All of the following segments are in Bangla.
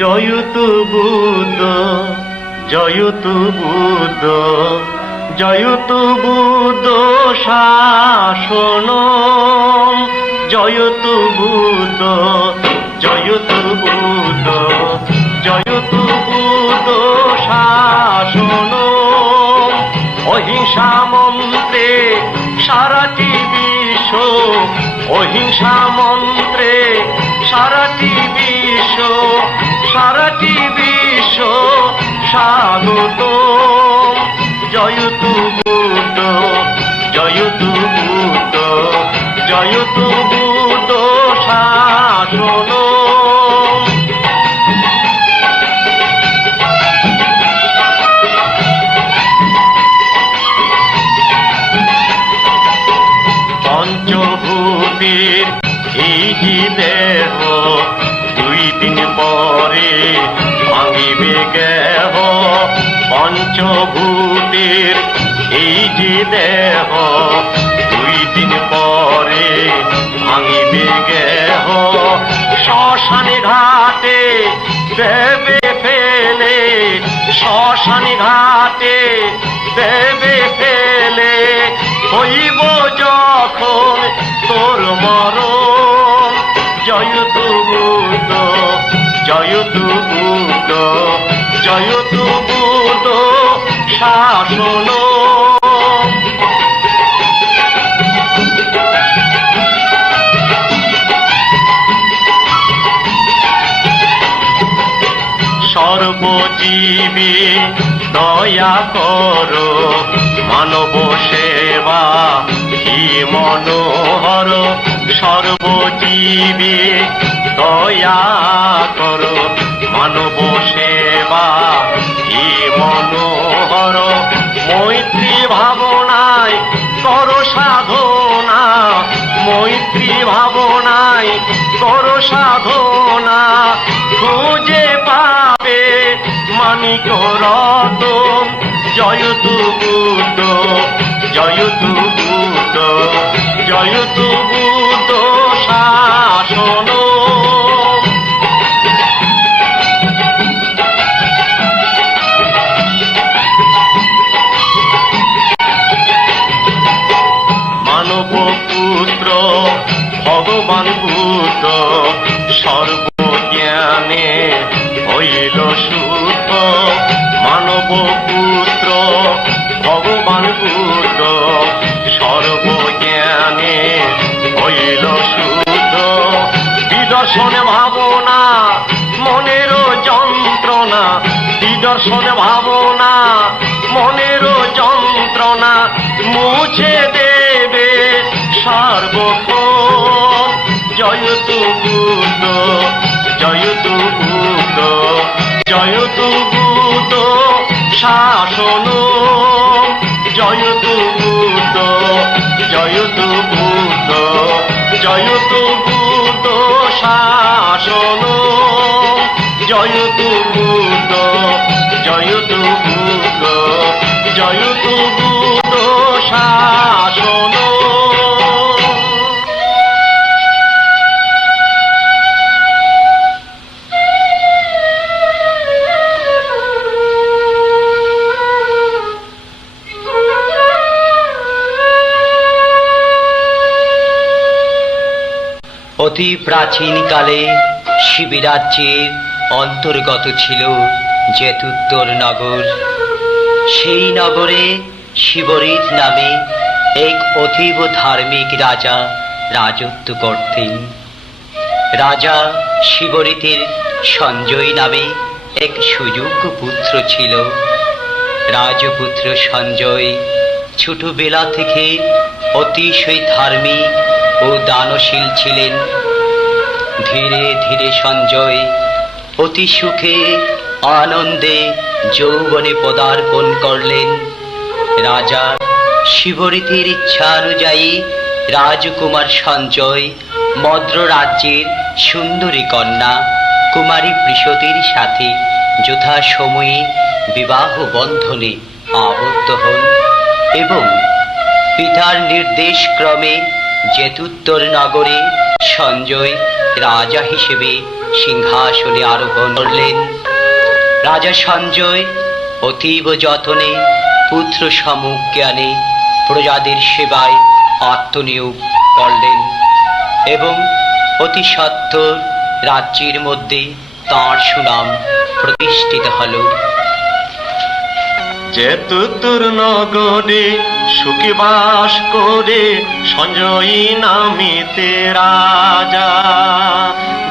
জয়তু বুদ্ধ, জয়তু বুদ্ধ, জয়তু বুদ্ধ শাসন, জয়তু বুদ্ধ, জয়তু বুদ্ধ, জয়তু বুদ্ধ শাসন। অহিংসা মন্ত্রে সারাটি বিশ্ব, অহিংসা মন্ত্রে সারাটি বিশ্ব, সারাটি বিশ্ব স্বাগত। জয়তু বুদ্ধ, জয়তু বুদ্ধ, জয়তু বুদ্ধ শাসন। পঞ্চভূতির এই যে দেহ, 2 দিন পরে ভাঙিবে গেহ। পঞ্চভূতির এই যে দেহ, 2 দিন পরে ভাঙিবে গেহ। শ্মশানে ঘাটে দেবে ফেলে, শ্মশানে ঘাটে দেবে ফেলে, হইব যখন তোর মরণ। জয়তু বুদ্ধ, জয়তু বুদ্ধ, জয়তু বুদ্ধ শাসন। সর্বজীবে দয়া কর, মানব সেবা কি মনোহর। সর্বজীবে দয়া কর, মানব সেবা কি মনোহর। মৈত্রী ভাবনায় কর সাধনা, মৈত্রী ভাবনায় কর সাধনা। খুঁজে পাবে মানিক রতন। জয়তু বুদ্ধ, জয়তু বুদ্ধ, জয়তু বুদ্ধ শাসন। মানব পুত্র ভগবান বুদ্ধ, সর্বজ্ঞানে হইল শুদ্ধ। মানব পুত্র ভগবান বুদ্ধ, সর্বজ্ঞানে হইল শুদ্ধ। বিদর্শন ভাবনা মনের যন্ত্রণা, বিদর্শন ভাবনা মনের যন্ত্রণা, মুছে দেবে সর্বক্ষণ। জয়তু বুদ্ধ, জয়তু বুদ্ধ, জয়তু বুদ্ধ শাসন। জয়তু বুদ্ধ, জয়তু বুদ্ধ, জয়তু বুদ্ধ শাসন। জয়তু বুদ্ধ, জয়তু বুদ্ধ, জয়তু বুদ্ধ শাসন। অতি প্রাচীনকালে শিবিরাজ্যের অন্তর্গত ছিল জেতুত্তর নগর। সেই নগরে শিবরিত নামে এক অতীব ধার্মিক রাজা রাজত্ব করতেন। রাজা শিবরিতের সঞ্জয় নামে এক সুযোগ্য পুত্র ছিল। রাজপুত্র সঞ্জয় ছোটবেলা থেকে অতিশয় ধার্মিক ও দানশীল ছিলেন। ধীরে ধীরে সঞ্জয় অতি সুখে আনন্দে যৌবনে পদার্পণ করলেন। রাজা শিবরিতের ইচ্ছা অনুযায়ী রাজকুমার সঞ্জয় মদ্র রাজ্যের সুন্দরী কন্যা কুমারী পৃষতির সাথে যথাসময়ে বিবাহ বন্ধনে আবদ্ধ হন এবং পিতার নির্দেশ ক্রমে জেতুত্তর নগরে সঞ্জয় রাজা হিসেবে সিংহাসনে আরোহণ করলেন। রাজা সঞ্জয় অতীব যতনে পুত্র সমজ্ঞানে প্রজাদের সেবায় আত্মনিয়োগ করলেন এবং অতি সত্বর রাজ্যের মধ্যে তাঁর সুনাম প্রতিষ্ঠিত হল। যেতুতুর নগরে সুখে বাস করে সঞ্জয়ী নামিতে রাজা।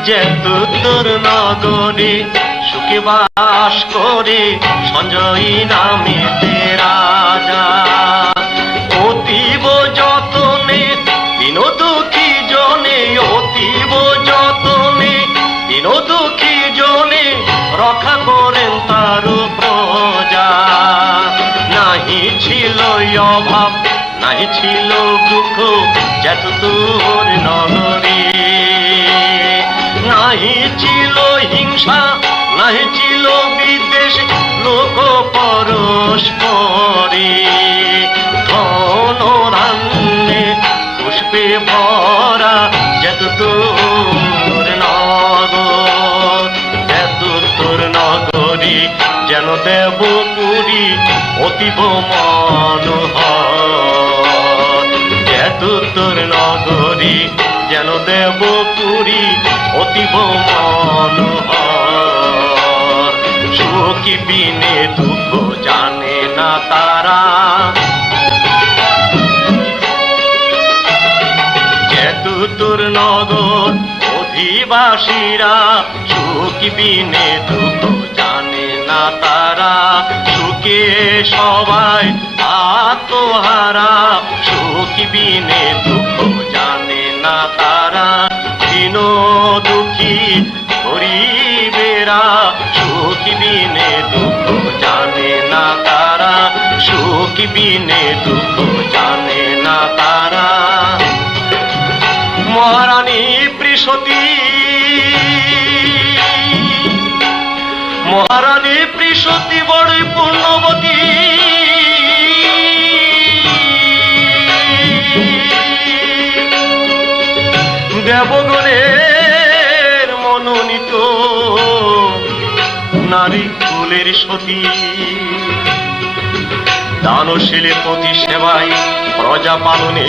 যেতুতুর নগরে সুখে বাস করে সঞ্জয়ী নামিতে রাজা। অতীব যতনে দীন দুঃখী জনে, অতীব যতনে দীন দুঃখী জনে রক্ষা করেন তার প্রজা। নাহি ছিল অভাব, নাহি ছিল দুঃখ যেতুতুর নগরে। নাহি ছিল হিংসা, নাহি ছিল বিদ্বেষ লোক পরস্পরে। ধন ধান্যে পুষ্পে ভরা যেতুতুর নগর। যেতুতুর নগরী যেন দেবপুরী অতীব মনোহর। যেতুতুর নগরী যেন দেবপুরী অতীব মনোহর। সুখী বিনে দুঃখ জানে না তারা। যেতুতুর নগর অধিবাসীরা সুখী বিনে দুঃখ জানে না তারা। সুখে সবাই আত্মহারা, সুখী বিনে দুঃখ জানে না তারা। দীন দুঃখী গরিবেরা সুখী বিনে দুঃখ জানে না তারা। সুখী বিনে দুঃখ জানে না তারা। মহারানী পৃষতী, মহারানী পৃষতী বড়ই পুণ্যবতী। দেবগণের মনোনীত নারী কুলের সতী। দানশীলে প্রতি সেবায় প্রজা পালনে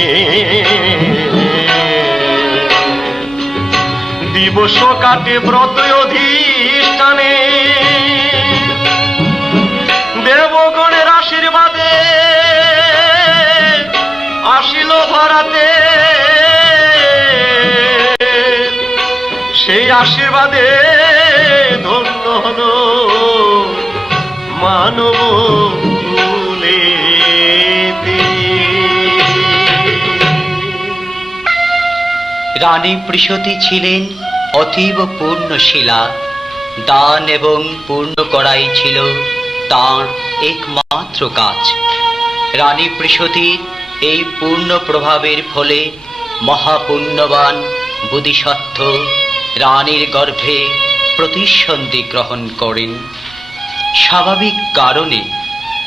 দিবস কাটে ব্রত অধিষ্ঠানে। দেবগণের আশীর্বাদে আসিল ধরাতে, সেই আশীর্বাদে ধন্য হল মানব কুলেতে। রানী পৃষতী ছিলেন অতীব পূর্ণশীলা। দান এবং পূর্ণ করাই ছিল তাঁর একমাত্র কাজ। রানী পৃষতীর এই পূর্ণ প্রভাবের ফলে মহাপুণ্যবান বোধিসত্ত্ব রানীর গর্ভে প্রতিসন্ধি গ্রহণ করেন। স্বাভাবিক কারণে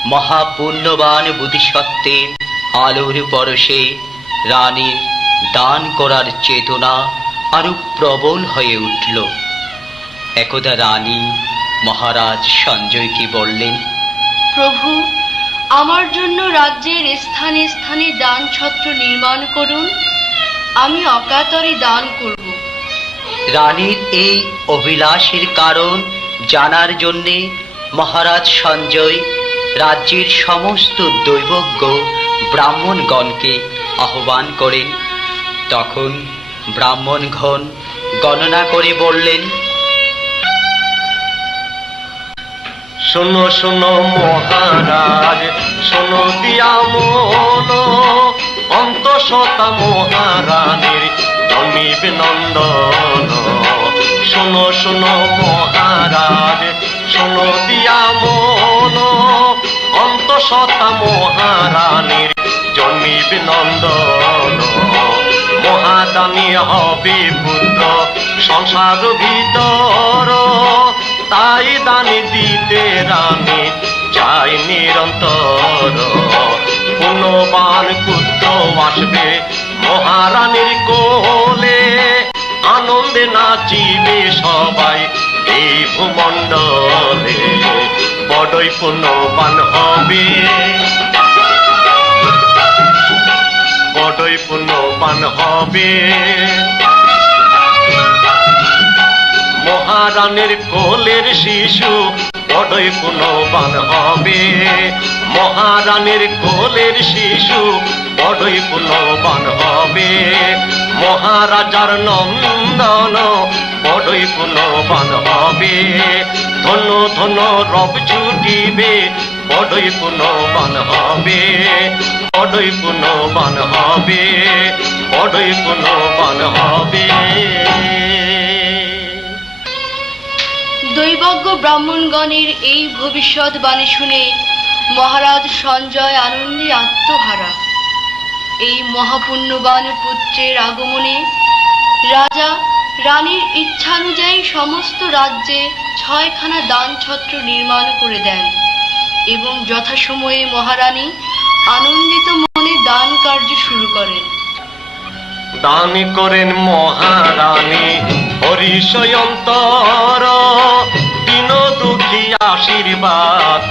মহাপুণ্যবান বোধিসত্ত্বের আলোর পরশে রানীর দান করার চেতনা আরো প্রবল হয়ে উঠল। একদা রানী মহারাজ সঞ্জয়কে বললেন, প্রভু, আমার জন্য রাজ্যের স্থানে স্থানে দান ছত্র নির্মাণ করুন। আমি অকাতরে দান করব। রানীর এই অভিলাষের কারণ জানার জন্যে মহারাজ সঞ্জয় রাজ্যের সমস্ত দৈবজ্ঞ ব্রাহ্মণগণকে আহ্বান করেন। তখন ব্রাহ্মণগণ গণনা করে বললেন, শোনো শোনো মহারাজ, শোনো দিয়া মন। অন্তঃসত্ত্বা মহারানীর জন্মিবে নন্দন। শোনো শোনো মহারাজ, শোনো দিয়া মন। অন্তঃসত্ত্বা মহারানীর জন্মিবে নন্দন। মহাদানী হবে পুত্র সংসার ভিতর। তাই দানি দিতে রানী চাই নিরন্তর। পুণ্যবান পুত্র আসবে মহারানীর কোলে। আনন্দ আনন্দে নাচিবে সবাই এই ভূমণ্ডলে, বড়ই পুণ্যবান হবে, বড়ই পুণ্যবান হবে। মহারানীর কোলের শিশু বড়ই পুণ্যবান হবে, মহারানীর কোলের শিশু বড়ই পুণ্যবান হবে। মহারাজার নন্দন বড়ই পুণ্যবান হবে, ধন্য ধন্য রব ছুটিবে বড়ই পুণ্যবান হবে, বড়ই পুণ্যবান হবে, বড়ই পুণ্যবান হবে। দৈবজ্ঞ ব্রাহ্মণগণের এই ভবিষ্যৎবাণী শুনে মহারাজ সঞ্জয় আনন্দে আত্মহারা। এই মহাপুণ্যবান পুত্রের আগমনে রাজা রানীর ইচ্ছানুযায়ী সমস্ত রাজ্যে 6খানা দানছত্র নির্মাণ করে দেন এবং যথাসময়ে মহারানী আনন্দিত মনে দান কার্য শুরু করেন। দান করেন মহারানী হরিশয়ন্তর, দীন দুঃখী আশীর্বাদ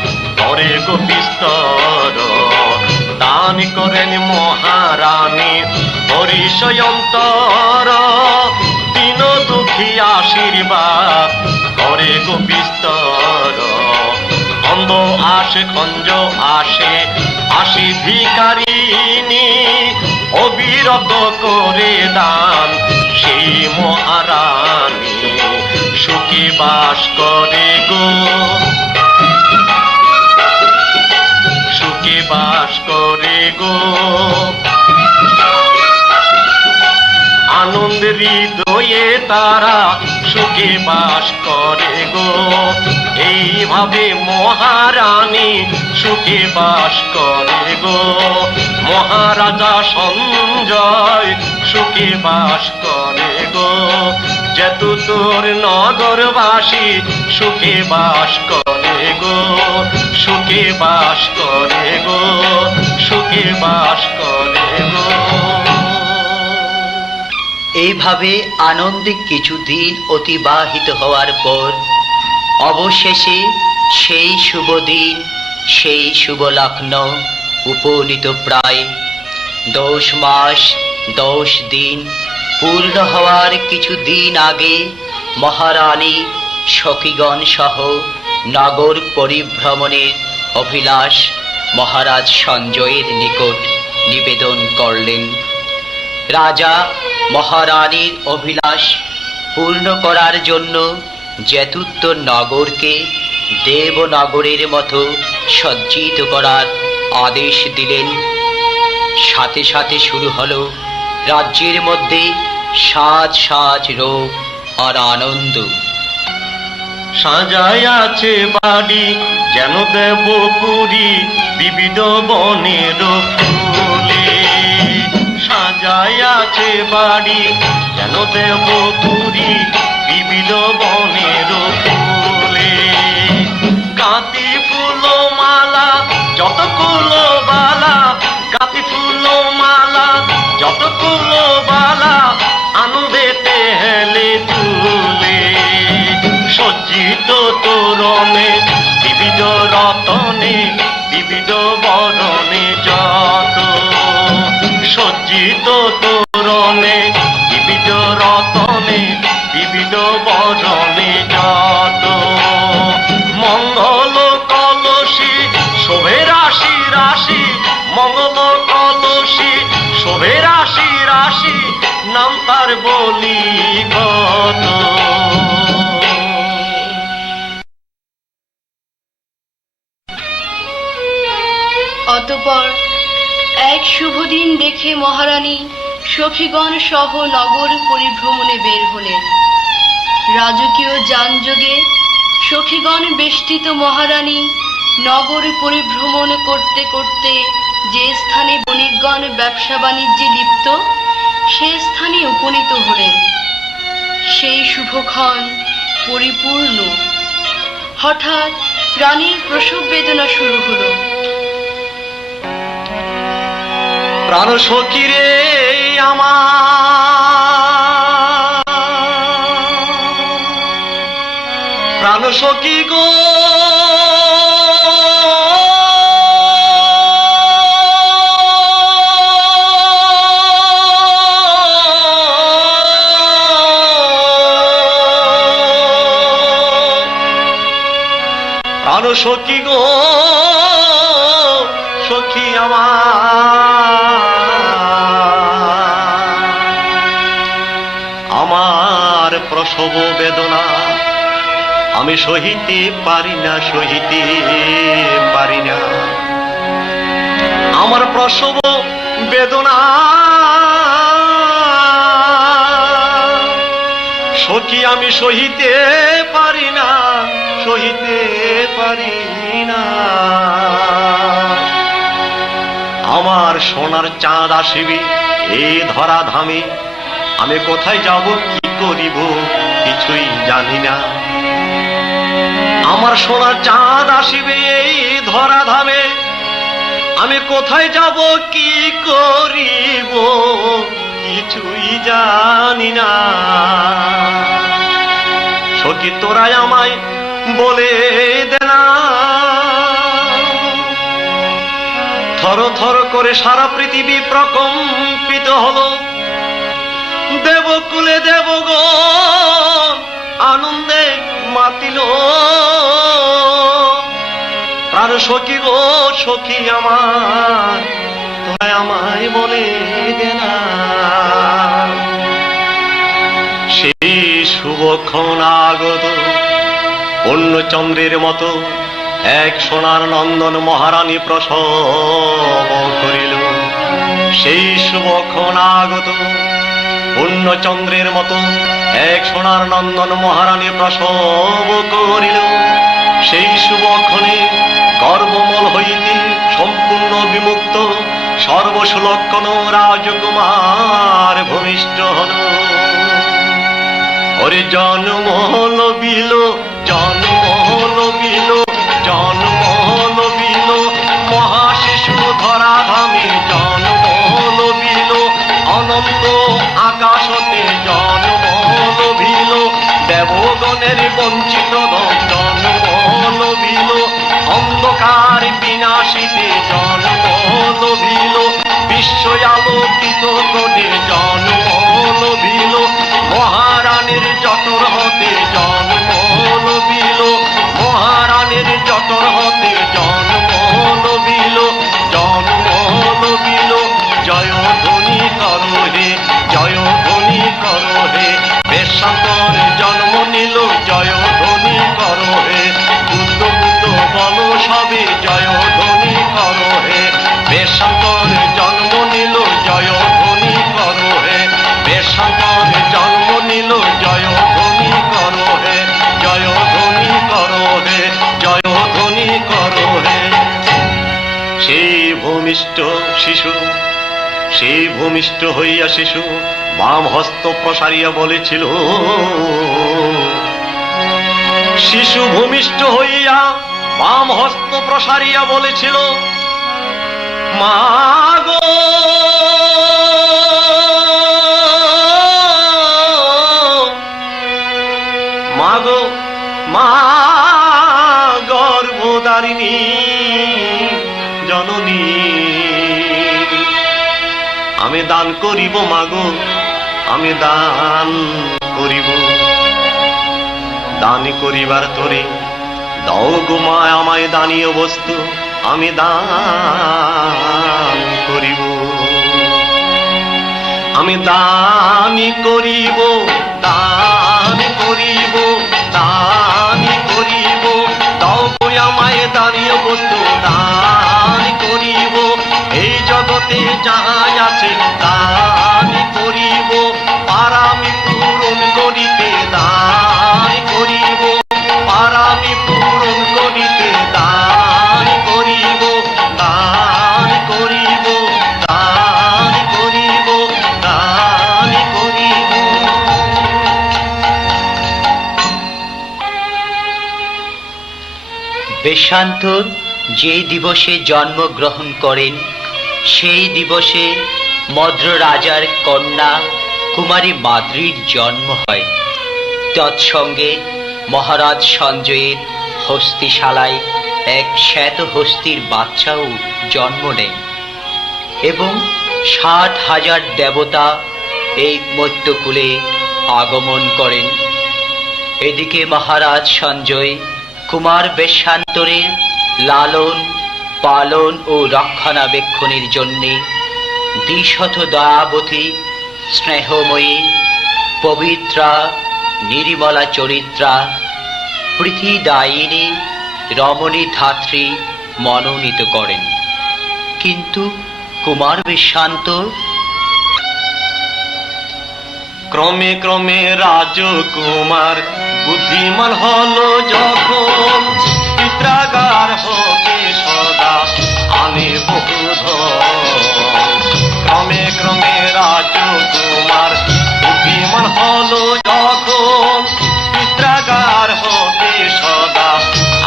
করে গো বিস্তর। দান করেন মহারানী হরিশয়ন্তর, দীন দুঃখী আশীর্বাদ করে গো বিস্তর। অন্ধ আসে খঞ্জ আসে আসি ভিখারিণী, অবিরত করে দান সেই মহারানী সুখে বাস করে গো, সুখে বাস করে গো। আনন্দ হৃদয়ে তারা সুখে বাস করে গো, এইভাবে মহারানী সুখে বাস করে গো। মহারাজা সঞ্জয় সুখে বাস করে গো, যেতুতোর নগরবাসী সুখে বাস করে গো, সুখে বাস করে গো, সুখে বাস করে গো। এইভাবে আনন্দে কিছুদিন অতিবাহিত হওয়ার পর অবশেষে সেই শুভ দিন, সেই শুভ লগ্ন উপনীত প্রায় 10 মাস 10 দিন পূর্ণ হওয়ার কিছুদিন আগে মহারানী সখীগণ সহ নগর পরিভ্রমণের অভিলাষ মহারাজ সঞ্জয়ের নিকট নিবেদন করলেন। রাজা মহারানীর অভিলাষ পূর্ণ করার জন্য যেতুত্তর নগরকে দেবনগরের মতো সজ্জিত করার আদেশ দিলেন। সাথে সাথে শুরু হলো রাজ্যের মধ্যে সাজ সাজ রূপ আর আনন্দ। সাজায় আছে বাড়ি যেন দেবপুরী বিবিধ বনের ফুলে, সাজায় আছে বাড়ি যেন দেবপুরী বিবিধ বনের ফুলে। কাতি ফুল মালা যত কুলো বালা, কাতি ফুল মালা যত কুলো বালা আনন্দেতে হেলে তুলে। সজ্জিত তোরণে বিবিধ রতনে বিবিধ বরণে যত, সজ্জিত তোরণে বিবিধ রতনে বিবিধ বরণে যত। মঙ্গল কলসী শোভে রাশি রাশি, মঙ্গল কলসী শোভে রাশি রাশি, নাম তার বলি কত। অতঃপর এক শুভ দিন দেখে মহারানী সখীগণ সহ নগর পরিভ্রমণে বের হলেন। রাজকীয় যানযোগে সখীগণ বেষ্টিত মহারানী নগর পরিভ্রমণ করতে করতে যে স্থানে বণিকগণ ব্যবসা বাণিজ্যে লিপ্ত সে স্থানে উপনীত হলেন। সেই শুভক্ষণ পরিপূর্ণ। হঠাৎ রানীর প্রসব বেদনা শুরু হলো। প্রাণ সখী রে আমার, সখী গো প্রাণ সখী গো সখী আমার প্রসব বেদনা আমি সহিতে পারি না, সহিতে পারি না। আমার প্রসব বেদনা সখী আমি সহিতে পারি না, সহিতে পারি না। আমার সোনার চাঁদ আসিবে এই ধরা ধামে, আমি কোথায় যাব কি করিব কিছুই জানি না। আমার সোনার চাঁদ আসিবে এই ধরা ধামে, আমি কোথায় যাব কি করিব কিছুই জানি না। সখী তোরাই আমায় বলে দে না, থর থর করে সারা পৃথিবী প্রকম্পিত হলো। দেবকুলে দেবগণ আনন্দে মাতিল। প্রাণ সখী গো সখী আমার তোরা আমায় বলে দে না। সেই শুভক্ষণ আগত পূর্ণচন্দ্রের মতো এক সোনার নন্দন মহারানী প্রসব করিল। সেই শুভক্ষণ আগত পূর্ণচন্দ্রের মতো এক সোনার নন্দন মহারানী প্রসব করিল। সেই শুভক্ষণে গর্ভমল হইতে সম্পূর্ণ বিমুক্ত সর্বসুলক্ষণ রাজকুমার ভূমিষ্ঠ হল। ওরে জন্ম লবিল, জন্ম লবিল, জন্ম লবিল, মহাশিশু ধরা ধামে জন্ম লবিল। অনন্ত আকাশতে জন্ম লবিল, দেবগণের বঞ্চিত জন্ম লবিল। অন্ধকার বিনাশিতে জন্ম লবিল, বিশ্ব আলোকিত করে জন্ম লবিল। মহারানীর জটর হতে জন্ম লবিল, মহারানীর জটর হতে জন্ম লবিল, জন্ম লবিল। জয় ধ্বনি করো হে, জয় ধ্বনি করো হে, বেশান্তর জন্ম নিল জয় ধ্বনি করো হে। বুদ্ধ বুদ্ধ বলো সবে জয় ধ্বনি করো হে, বেশান্তর জন্ম নিল জয় ধ্বনি করো হে, বেশান্তর জন্ম নিল জয় ধ্বনি করো হে, জয় ধ্বনি করো হে, জয় ধ্বনি করো হে। সেই ভূমিষ্ঠ শিশু, সেই ভূমিষ্ঠ হইয়া শিশু বাম হস্ত প্রসারিয়া বলেছিল, শিশু ভূমিষ্ঠ হইয়া বাম হস্ত প্রসারিয়া বলেছিল, মা গো মা গো মা গর্ভধারিণী জননী, আমি দান করিব মাগো, আমি দান করিব। দান করিবার তোরে দাও গো মা আমায় দানীয় বস্তু, আমি দান করিব। আমি দান করিব, দান করিব, দান করিব। দাও গো আমায় দানীয় বস্তু, দান করিব। এই জগতে যাহাই আছে দান করিব, পারামি পূরণ করিতে দান করিব, পারামি পূরণ করিতে দান করিব, দান করিব, দান করিব, দান করিব। বেশান্তর যে দিবসে জন্মগ্রহণ করেন সেই দিবসে মদ্র রাজার কন্যা কুমারী মাদ্রীর জন্ম হয়। তৎসঙ্গে মহারাজ সঞ্জয়ের হস্তিশালায় এক শ্বেত হস্তির বাচ্চাও জন্ম নেয় এবং 60,000 দেবতা এই মধ্যকুলে আগমন করেন। এদিকে মহারাজ সঞ্জয় কুমার বেশান্তরের লালন পালন ও রক্ষণাবেক্ষণের জন্যে দ্বিশত দয়াবতী স্নেহময়ী পবিত্রা নির্মলা চরিত্রা প্রীতিদায়িনী রমণী ধাত্রী মনোনীত করেন। কিন্তু কুমার বেশান্ত ক্রমে ক্রমে রাজকুমার বুদ্ধিমান হলো যখন পিত্রাগার হতে সদা আনে বহু ধন। ক্রমে ক্রমে রাজকুমার বুদ্ধিমান হলো যখন পিত্রাগার হতে সদা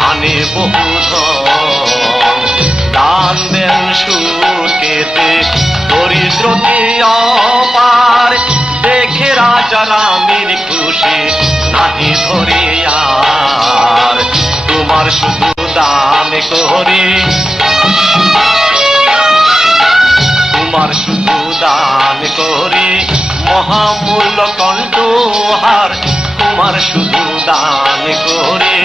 আনে বহু ধন। দান দেন সুখেতে দরিদ্রতে অপার, দেখে রাজা রামের খুশি নাহি ধরে আর। তোমার শুধু দান করে, তোমার শুধু দান করে মহামূল্য কণ্ঠহার। তোমার শুধু দান করে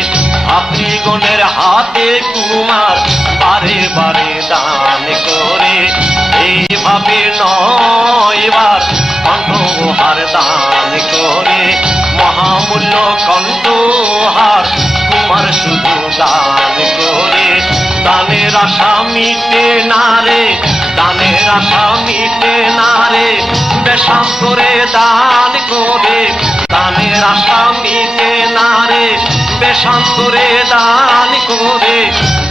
আপনিগণের হাতে কুমার বারে বারে দান করে। এইভাবে 9 বার কণ্ঠহার দান করে মহামূল্য কণ্ঠহার। কুমার শুধু দান করে। দানের আশা মিটে না রে, দানের আশা মিটে না রে, বেশাম করে দান করে। দানের আশা মিটে না রে, বেশাম করে দান করে।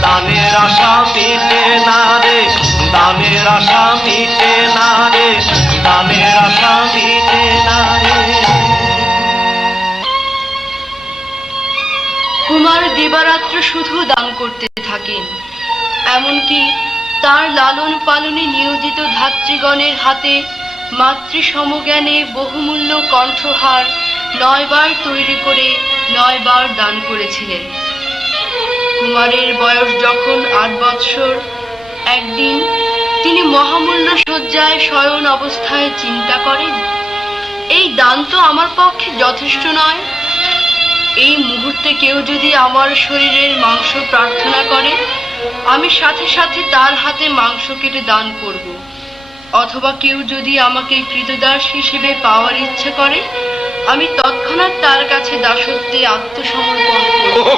দানের আশা মিটে না রে, দানের আশা মিটে না রে, দানের আশা মিটে না রে। কুমার দিবারাত্র শুধু দান করতে থাকেন। এমনকি তার লালন পালনে নিয়োজিত ধাত্রীগণের হাতে মাতৃ সমজ্ঞানে বহুমূল্য কণ্ঠহার 9 বার তৈরি করে 9 বার দান করেছিলেন। কুমারের বয়স যখন 8 বৎসর, একদিন তিনি মহামূল্য শয্যায় শয়ন অবস্থায় চিন্তা করেন, এই দান তো আমার পক্ষে যথেষ্ট নয়। এই মুহূর্তে কেউ যদি আমার শরীরের মাংস প্রার্থনা করে, আমি সাথে সাথে তার হাতে মাংস কেটে দান করব। অথবা কেউ যদি আমাকে কৃতদাস হিসেবে পাওয়ার ইচ্ছে করে, আমি তৎক্ষণাৎ তার কাছে দাসত্বে আত্মসমর্পণ করব।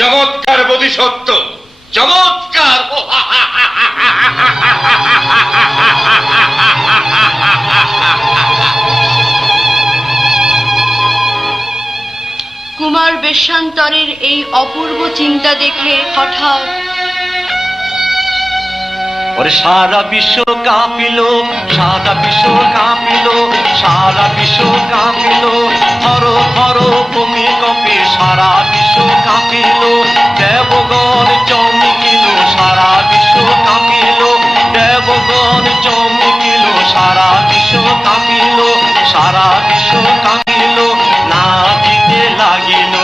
চমৎকার বোধিসত্ত্ব, চমৎকার। কুমার বেশান্তরের এই অপূর্ব চিন্তা দেখে হঠাৎ ওরে সারা বিশ্ব কাঁপিল, সারা বিশ্ব কাঁপিল, সারা বিশ্ব কাঁপিল, হর হর ভূমিকম্পে সারা বিশ্ব কাঁপিল। দেবগণ চমকিল, সারা বিশ্ব কাঁপিল, দেবগণ চমকিল, সারা বিশ্ব কাঁপিল, সারা বিশ্ব কাঁপিল। নাচিতে লাগিল,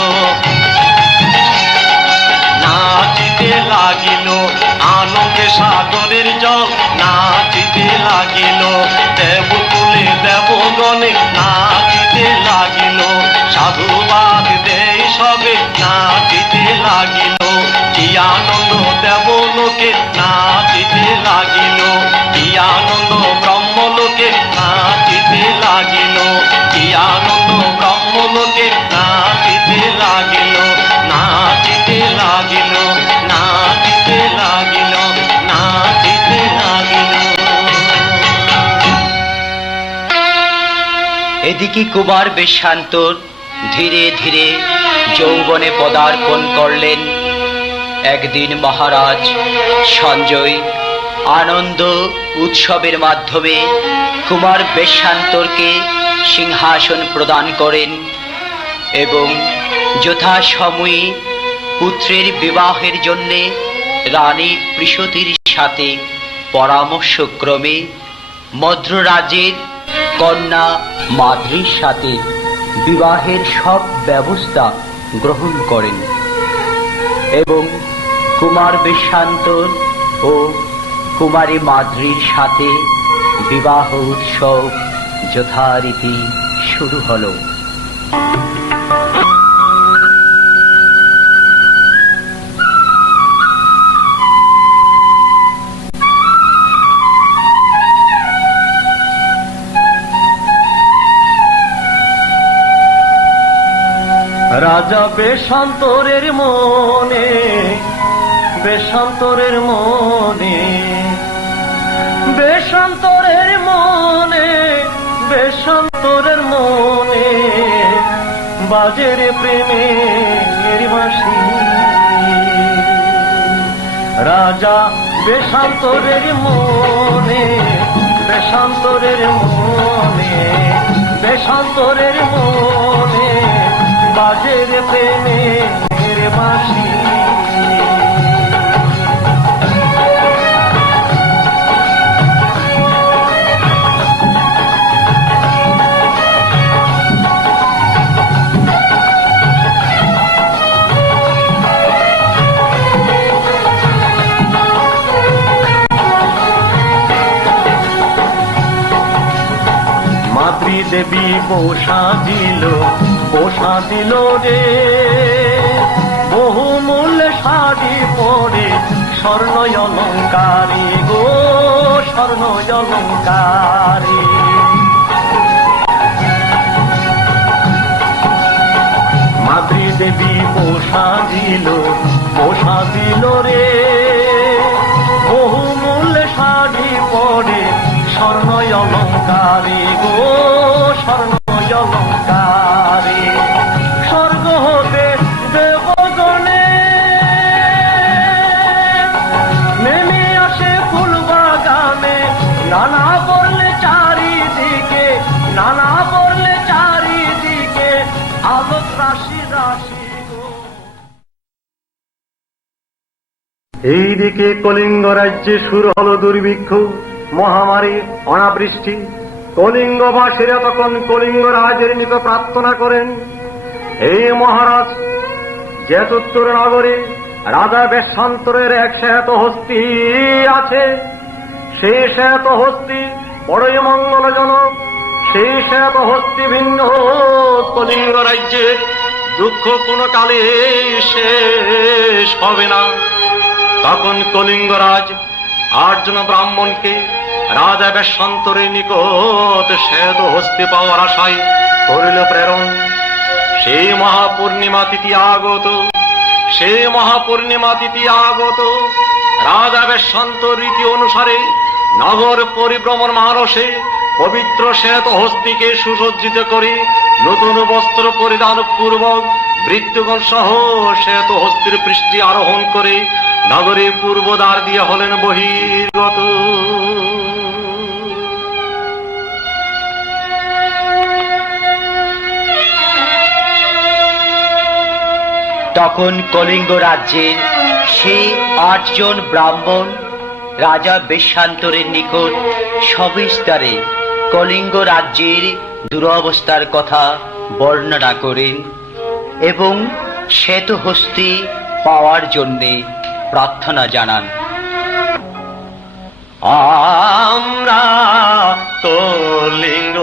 নাচিতে লাগিল, আনন্দে সাগরের জল নাচিতে লাগিল। দেবকুলে দেবগণে নাচিতে লাগিল, সাধুবাদ দেই সবে নাচিতে লাগিল। কি আনন্দ দেবলোকে নাচিতে লাগিল, কি আনন্দ ব্রহ্মলোকে নাচিতে লাগিল, কি আনন্দ ব্রহ্মলোকে নাচিতে লাগিল, নাচিতে লাগিল, নাচিতে লাগিল, নাচিতে লাগিল। এদিকে কুমার বেশান্তর ধীরে ধীরে যৌবনে পদার্পণ করলেন। একদিন মহারাজ সঞ্জয় আনন্দ উৎসবের মাধ্যমে কুমার বেশান্তরকে সিংহাসন প্রদান করেন এবং যথাসময়ে পুত্রের বিবাহের জন্যে রানী পৃষতির সাথে পরামর্শক্রমে মদ্র রাজ্যের কন্যা মাদ্রির সাথে বিবাহের সব ব্যবস্থা গ্রহণ করেন এবং কুমার বেশান্তর ও কুমারী মাদ্রির সাথে বিবাহ উৎসব যথারীতি শুরু হলো। রাজা বেশান্তরের মনে, বেশান্তরের মনে, বেশান্তরের মনে, বেশান্তরের মনে বাজের প্রেমের বাঁশি। রাজা বেশান্তরের মনে, বেশান্তরের মনে, বেশান্তরের মনে বাজের প্রেমের বাঁশি। মাদ্রি দেবী পোষা দিল রে বহুমূল্য শাড়ি পরে, স্বর্ণ অলঙ্কারী গো, স্বর্ণ অলঙ্কারী। মাদ্রি দেবী পোষা দিল রে বহুমূল্য শাড়ি পরে, স্বর্ণ অলঙ্কারী গো, স্বর্ণ অলঙ্কারী। স্বর্গ হতে দেবগণে নেমে আসে ফুল বাগানে, নানা বললে চারিদিকে, নানা বললে চারিদিকে আলোক রাশি রাশি গো। এইদিকে কলিঙ্গ রাজ্যে শুরু হলো দুর্ভিক্ষ, মহামারী, অনাবৃষ্টি। কলিঙ্গবাসীরা তখন কলিঙ্গ রাজের নিকট প্রার্থনা করেন, হে মহারাজ, জেতুত্তর নগরে রাজা বেশান্তরের এক শ্বেত হস্তি আছে। সেই শ্বেত হস্তি বড়ই মঙ্গলজনক। সেই শ্বেত হস্তি ভিন্ন কলিঙ্গ রাজ্যের দুঃখ কোনো কালে শেষ হবে না। তখন কলিঙ্গরাজ 8 জন ব্রাহ্মণকে রাজা বেশান্তরের নিকট শ্বেত হস্তি পাওয়ার আশায় করিল প্রেরণ। সেই মহাপূর্ণিমা তিথি আগত, সেই মহাপূর্ণিমা তিথি আগত। রাজা বেশান্তর রীতি অনুসারে নগর পরিভ্রমণ মানসে পবিত্র শ্বেত হস্তিকে সুসজ্জিত করে নতুন বস্ত্র পরিধান পূর্বক বৃত্তগণ সহ শ্বেত হস্তির পৃষ্ঠে আরোহণ করে নগরে পূর্বদ্বার দিয়ে হলেন বহির্গত। তখন কলিঙ্গ রাজ্যের সেই 8 জন ব্রাহ্মণ রাজা বেশান্তরের নিকট সবিস্তারে কলিঙ্গ রাজ্যের দুরবস্থার কথা বর্ণনা করেন এবং শ্বেত হস্তি পাওয়ার জন্যে প্রার্থনা জানান। আমরা কলিঙ্গ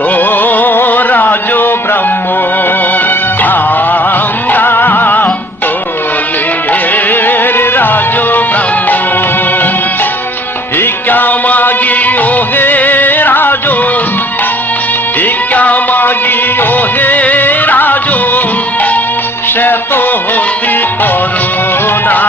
রাজ ব্রাহ্মণ, আমরা কলিঙ্গের রাজ ব্রাহ্মণ, ভিক্ষা মাগি ওহে রাজন, ভিক্ষা মাগি ওহে রাজন, শ্বেত হস্তি করুণা।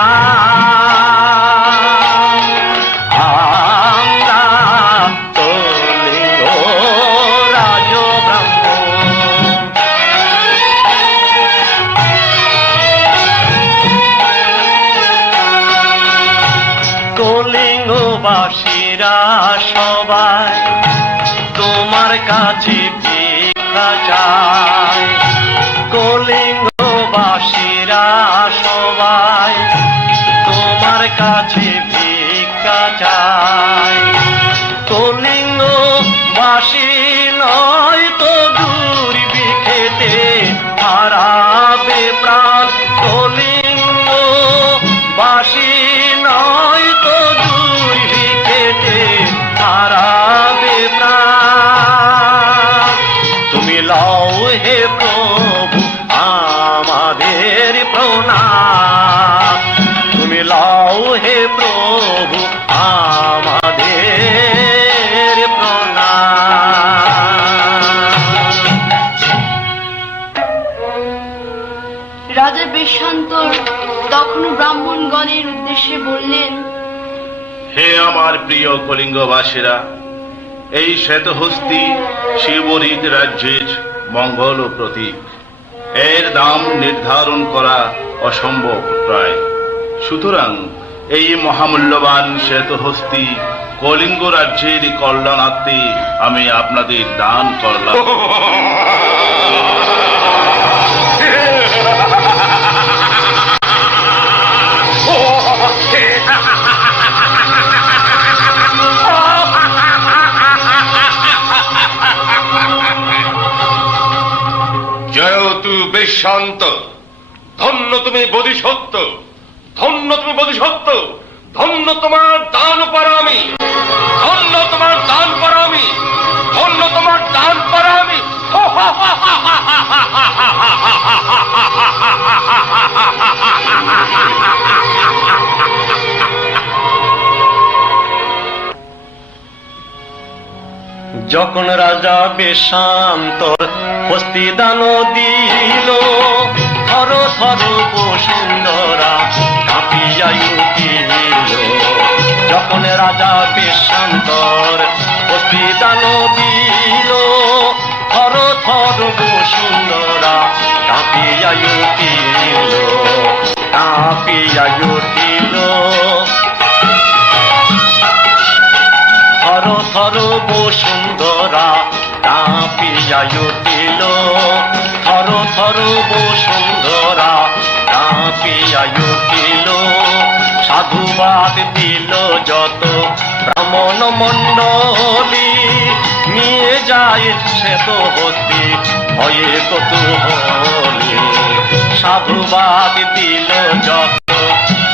কলিঙ্গবাসীরা সবাই তোমার কাছে ভিক্ষা চায়, কলিঙ্গবাসী বাসি নয় তো দুর্ভিক্ষেতে হারাবে প্রাণ কলিঙ্গ বাসি নয় তো দুর্ভিক্ষেতে হারাবে প্রাণ তুমি লও হে প্রভু আমাদের প্রণাম তুমি লও হে প্রভু আমাদের প্রণাম। রাজা বেশান্তর তখন ব্রাহ্মণগণের উদ্দেশ্যে বললেন, হে আমার প্রিয় কলিঙ্গবাসীরা, এই শ্বেতহস্তি শিবরিত রাজ্যের মঙ্গল ও প্রতীক। এর দাম নির্ধারণ করা অসম্ভব প্রায়। সুতরাং এই মহামূল্যবান শ্বেতহস্তি কলিঙ্গ রাজ্যের কল্যাণার্থে আমি আপনাদের দান করলাম। জয়তু বেশান্ত, ধন্য তুমি বোধিসত্ত্ব, ধন্য তুমি বোধিসত্ত্ব, ধন্য তোমার দান পারামি, ধন্য তোমার দান পারামি, ধন্য তোমার দান পারামি। যখন রাজা বেশান্তর হস্তি দান দিল, থর থর বসুন্ধরা কাঁপিয়া উঠিল। যখন রাজা বেশান্তর হস্তি দান দিল, থর থর বসুন্ধরা কাঁপিয়া উঠিল, কাঁপিয়া উঠিল। থর থর বসুন্ধরা কাঁপিয়া উঠিল, থর থর বসুন্ধরা কাঁপিয়া উঠিল। সাধুবাদ দিল যত ব্রাহ্মণ মণ্ডলী, নিয়ে যায় শ্বেতহস্তি হয়ে কৌতূহলী। সাধুবাদ দিল যত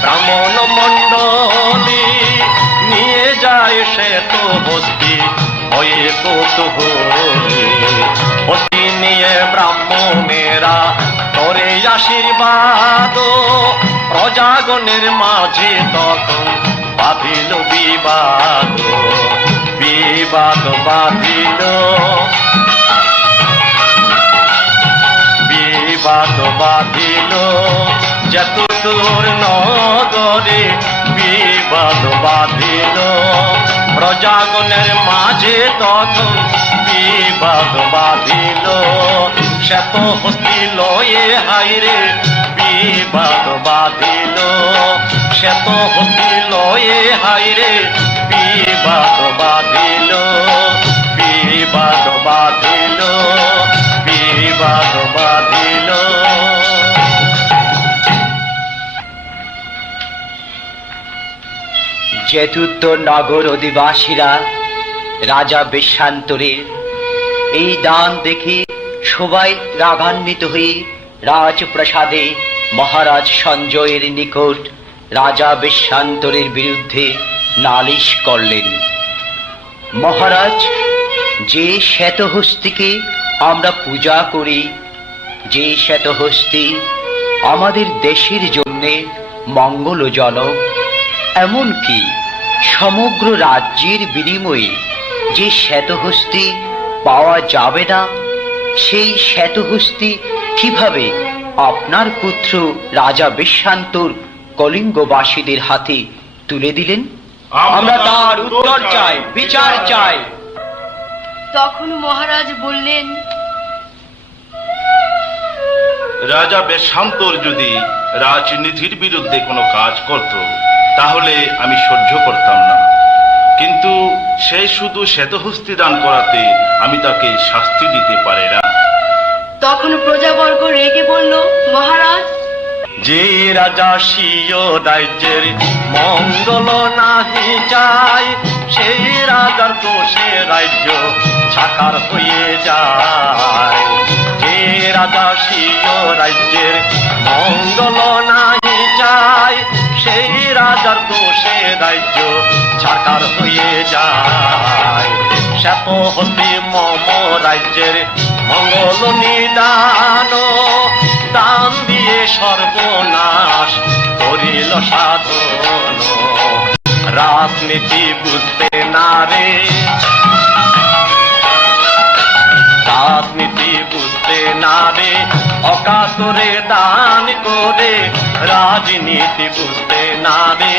ব্রাহ্মণ মণ্ডলী, নিয়ে যায় শ্বেতহস্তি হয়ে কৌতূহলী। হস্তি নিয়ে ব্রাহ্মণেরা করে আশীর্বাদ, প্রজাগণের মাঝে তখন বাঁধিল বিবাদ, বিবাদ বাঁধিল, বিবাদ বাঁধিল। যতুদূর নগরে বিবাদ বাঁধিল, প্রজাগণের মাঝে তখন বিবাদ বাঁধিল। শ্বেতহস্তি লয়ে হাইরে বিবাদ বাঁধিল, শ্বেতহস্তি লয়ে হাইরে বিবাদ বাঁধিল, বিবাদ বাঁধিল, বিবাদ বাঁধিল। যেতুত্ব নগর অধিবাসীরা রাজা বেশান্তরের এই দান দেখে সবাই রাগান্বিত হয়ে রাজপ্রাসাদে মহারাজ সঞ্জয়ের নিকট রাজা বেশান্তরের বিরুদ্ধে নালিশ করলেন। মহারাজ, যে শ্বেতহস্তিকে আমরা পূজা করি, যে শ্বেতহস্তি আমাদের দেশের জন্যে মঙ্গলজনক, এমনকি সমগ্র রাজ্যের বিনিময়ে যে শ্বেতহস্তি পাওয়া যাবে না, সেই শ্বেতহস্তি কিভাবে আপনার পুত্র রাজা বেশান্তর কলিঙ্গবাসীদের হাতে তুলে দিলেন? আমরা তার উত্তর চাই, বিচার চাই। তখন মহারাজ বললেন, রাজা বেশান্তর যদি রাজনীতির বিরুদ্ধে কোনো কাজ করত তাহলে আমি সহ্য করতাম না, কিন্তু সে শুধু শ্বেতহস্তি দান করাতে আমি তাকে শাস্তি দিতে পারি না। তখন প্রজাবর্গ রেগে বলল, মহারাজ, যে রাজা স্বীয় রাজ্যের মঙ্গল নাহি চায়, সেই রাজার দোষে রাজ্য ছাকার হয়ে যায়। যে রাজা স্বীয় রাজ্যের মঙ্গল নাহি চায়, সেই রাজার দোষে রাজ্য ছাকার হয়ে যায়। শ্বেত হস্তি মম রাজ্যের মঙ্গল নিদান, দান দিয়ে সর্বনাশ করিল সাধন। রাজনীতি বুঝতে না রে, রাজনীতি বুঝতে না রে, অকাতরে দান করে। রাজনীতি বুঝতে না রে,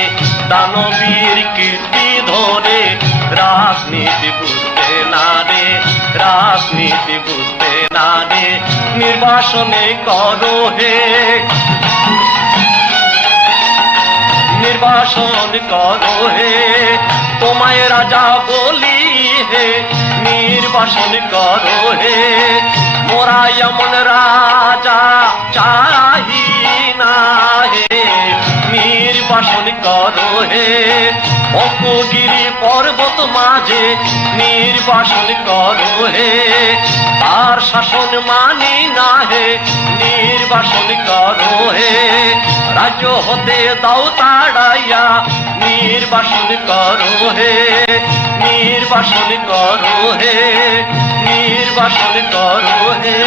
দানবীর কীর্তি ধরে। রাজনীতি বুঝতে না রে, রাজনীতি বুঝতে না রে, নির্বাসনে করো হে, নির্বাসন করো হে, তোমায় রাজা বলি হে, নির্বাসন করো হে। মোরা এমন রাজা চাহি না হে, নির্বাসন করো হে। অপগিরি পর্বত মাঝে নির্বাসন করো হে, তার শাসন মানি না হে, নির্বাসন করো হে। রাজ্য হতে দাও তাড়াইয়া, নির্বাসন করো হে, নির্বাসন করো হে, নির্বাসন করো হে।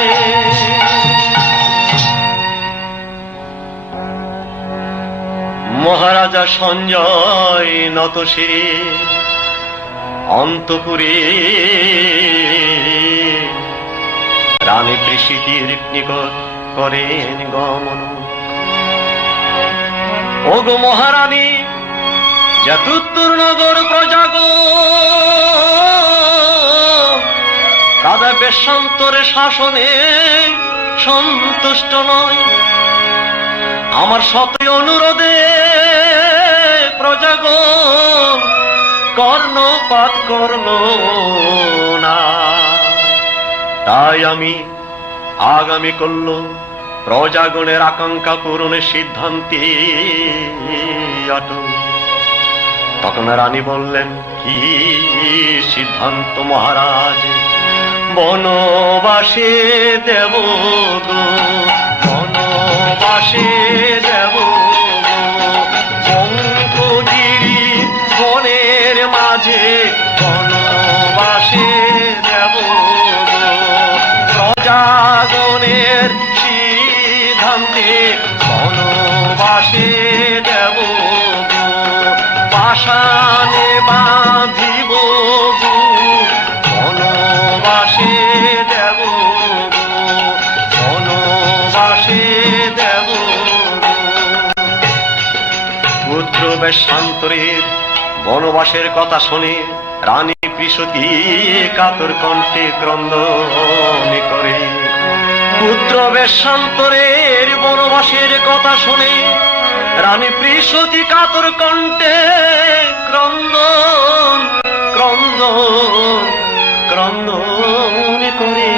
মহারাজা সঞ্জয় নত শিরে অন্তপুরে রানী প্রীতির নিকট করেন গমন। ওগো মহারানী, যতুত্তর নগর প্রজাগ রাজা বেশান্তরে শাসনে সন্তুষ্ট নয়। আমার সতী অনুরোধে প্রজাগণ কর্ণপাত করল না। তাই আমি আগামী করল প্রজাগণের আকাঙ্ক্ষা পূরণের সিদ্ধান্তে অটল। তখন রানী বললেন, কি সিদ্ধান্ত মহারাজ? বনবাসে দেব গো, বনবাসে দেব গো, শঙ্খগিরি বনের মাঝে বনবাসে দেব গো। প্রজাগণের সিদ্ধান্তে বনবাসে দেব গো, পাষাণে বাঁধিব গো, বনবাসে দেব গো, বনবাসে দেব গো। পুত্র বেশান্তরের বনবাসের কথা শুনে রানী প্রীতি কাতর কণ্ঠে ক্রন্দন করে। পুত্র বেশান্তরের বনবাসের কথা শুনে রানী প্রীতি কাতর কণ্ঠে ক্রন্দন ক্রন্দন ক্রন্দন করে।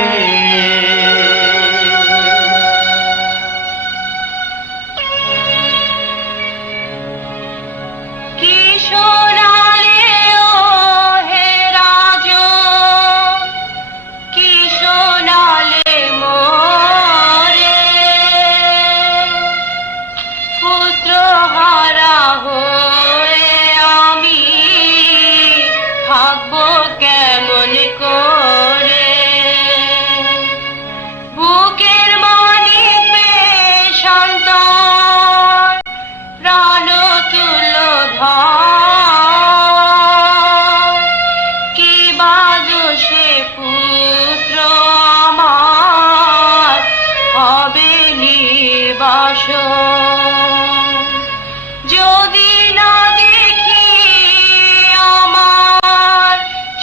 যদি না দেখি আমার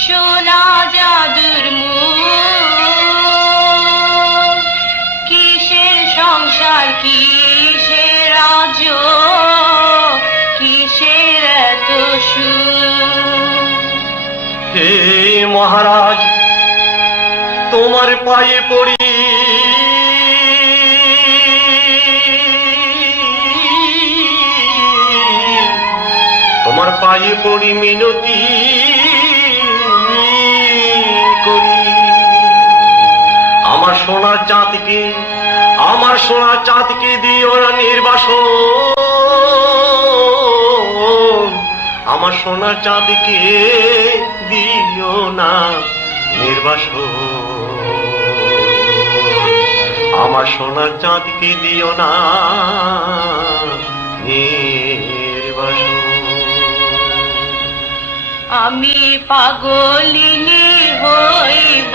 সোনা জাদুর মুখ, কিসের সংসার, কিসের রাজ্য, কিসের এত সুখ। হে মহারাজ, তোমার পায়ে পড়ি, তোমার পায়ে পড়ি মিনতি করি। সোনার চাঁদকে, আমার সোনার চাঁদকে দিও না নির্বাসন, আমার সোনার চাঁদকে দিও না নির্বাসন, আমার সোনার চাঁদকে দিও না নির্বাসন। আমি পাগলিনী হইব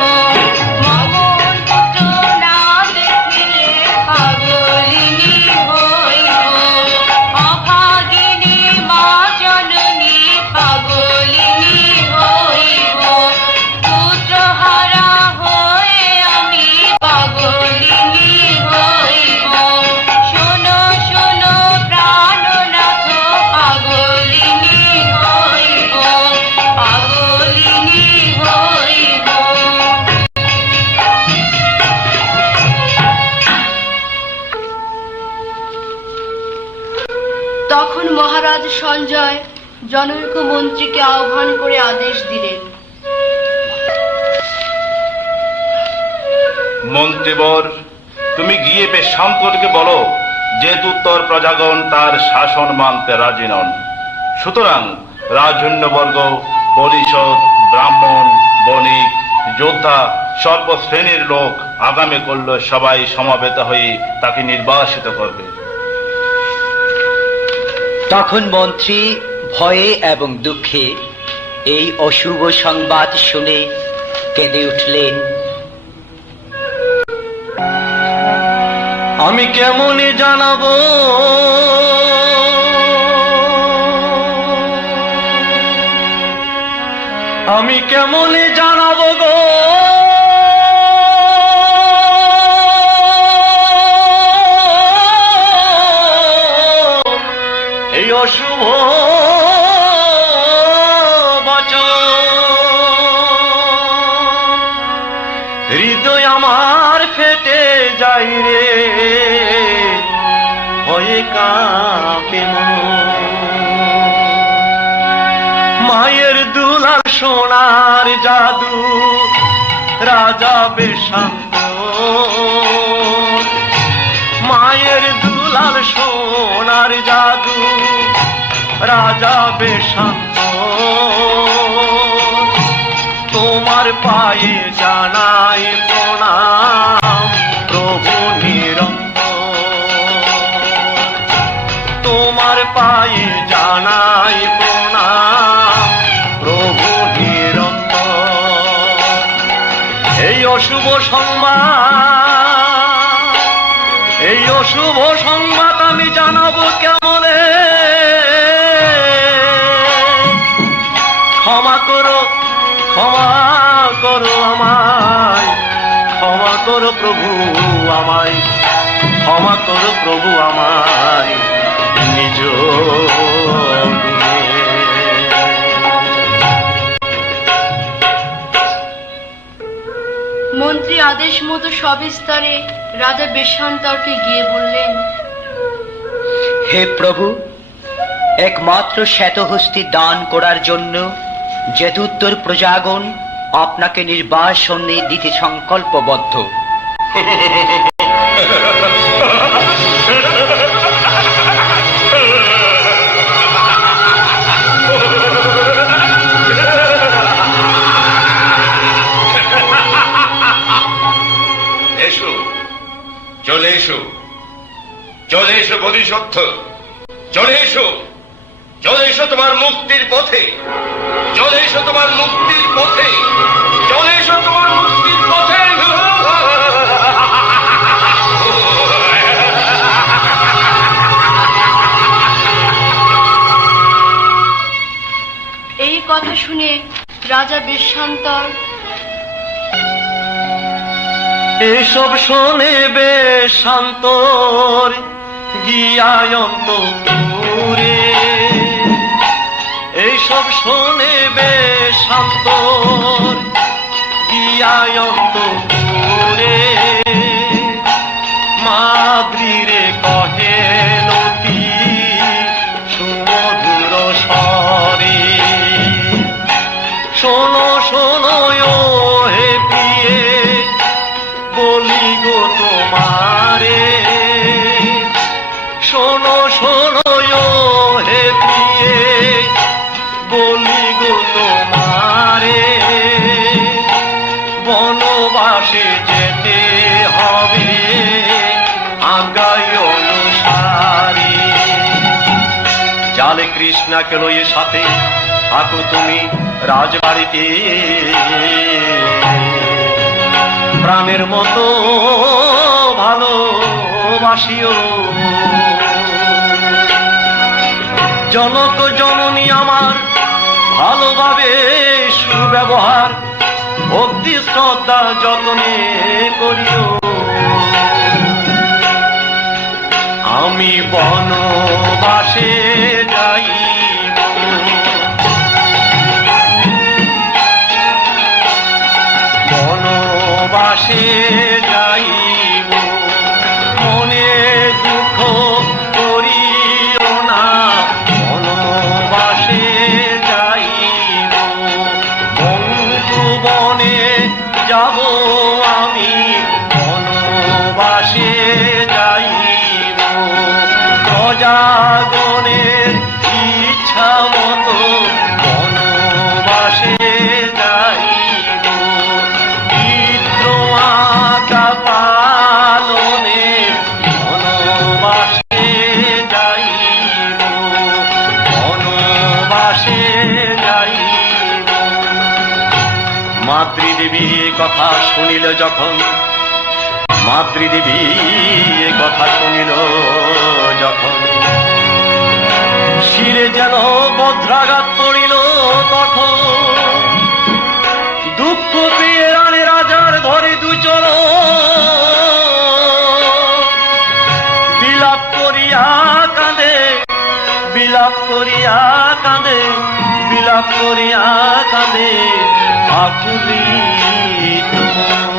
মমর পুত্র না দেখিলে, পাগলিনী হইব অভাগিনী মা জননী, পাগলিনী হইব পুত্রহারা হয়ে আমি পাগলিনী হইব। শোনো শোনো প্রাণনাথ, পাগলিনী হইব, পাগলিনী হইব। তখন মহারাজ সঞ্জয় জনৈক মন্ত্রীকে আহ্বান করে আদেশ দিলেন, মন্ত্রীবর, তুমি গিয়ে বেশান্তরকে বলো, যেহেতু তোর প্রজাগণ তার শাসন মানতে রাজি নন, সুতরাং রাজন্যবর্গ, পরিষদ, ব্রাহ্মণ, বণিক, যোদ্ধা, সর্বশ্রেণীর লোক আগামী করলে সবাই সমবেত হয়ে তাকে নির্বাসিত করবে। তখন মন্ত্রী ভয়ে এবং দুঃখে এই অশুভ সংবাদ শুনে কেঁদে উঠলেন। আমি কেমনে জানাবো আমি কেমনে জানাবো গো এই অশুভ বচন, হৃদয় আমার ফেটে যাই রে, ভয়ে কাঁপে মন। মায়ের দুলার সোনার জাদু রাজা বেশান্ত, মায়ের দুলার সোনার জাদু রাজা বেশান্ত, তোমার পায়ে জানাই প্রণাম প্রভু নিরন্তর, তোমার পায়ে জানাই প্রণাম প্রভু নিরন্তর। এই অশুভ সংবাদ, এই অশুভ সংবাদ আমি জানাবো কেমনে, ক্ষমা করো, ক্ষমা করো আমায়, ক্ষমা করো প্রভু আমায়, ক্ষমা করো প্রভু আমায় নিজ গুণে। মন্ত্রী আদেশ মতো সবিস্তারে রাজা বেশান্তরকে গিয়ে বললেন, হে প্রভু, একমাত্র শ্বেতহস্তি দান করার জন্য যেতুত্তর প্রজাগণ আপনাকে নির্বাসনে দিতে সংকল্পবদ্ধ। এসো, চলে এসো, চলে এসো বোধিসত্ত্ব, চলে এসো, চলে এসো তোমার মুক্তির পথে, চলে এসো তোমার মুক্তির পথে, চলে এসো তোমার মুক্তির পথে। এই কথা শুনে রাজা বেশান্তর এসব শোনে বেশান্তর গিয়ায় অন্তপুরে, এইসব শোনে বেশান্তর গিয়ায় অন্তপুরে, মাদ্রিরে কহে নতি সুমধুর স্বরে, শোনো শোনো ও হে প্রিয়ে বলি বাসে যেতে হবে আজ্ঞায় অনুসারী। জালে কৃষ্ণাকে লয়ে সাথে থাকো তুমি রাজবাড়িতে, প্রাণের মতো ভালোবাসিও। জনক জননী আমার ভালোভাবে সুব্যবহার ভক্তি শ্রদ্ধা যতনে করিও। আমি বনবাসে যাইব, বনবাসে যাইব, মনে দুঃখ করিও না, বনবাসে যাইব। বন্ধু বনে যাব আমি, বনবাসে যাইব। প্রজাগণের ইচ্ছা মতো বনবাসে যাইব। পিতৃ আজ্ঞা পালনে বনবাসে যাইব, বনবাসে যাইব। মাতৃদেবী কথা শুনিল যখন, মাতৃদেবী কথা শুনিল যখন, শিরে যেন বজ্রাঘাত পড়িল তখন। দুঃখ পেয়ে রানে রাজার ধরে দুচল, বিলাপ করিয়া কাঁদে, বিলাপ করিয়া কাঁদে, বিলাপ করিয়া কাঁদে আকুলিত মন।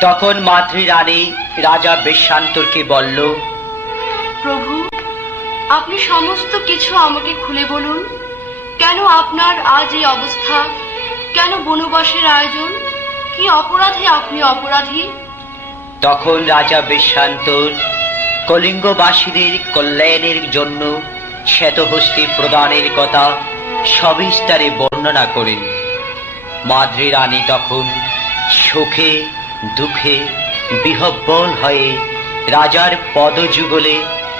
তখন মাতৃ রানী রাজা বেশান্তরকে বলল, প্রভু, আপনি সমস্ত কিছু আমাকে খুলে বলুন। কেন আপনার আজ এই অবস্থা? কেন বনবাসের আয়োজন? কি অপরাধে আপনি অপরাধী? তখন রাজা বেশান্তর কলিঙ্গবাসীদের কল্যাণের জন্য শ্বেতহস্তি প্রদানের কথা সবিস্তারে বর্ণনা করেন। মাদ্রি রানী তখন সুখে দুঃখে বিহ্বল হয়ে রাজার পদযুগলে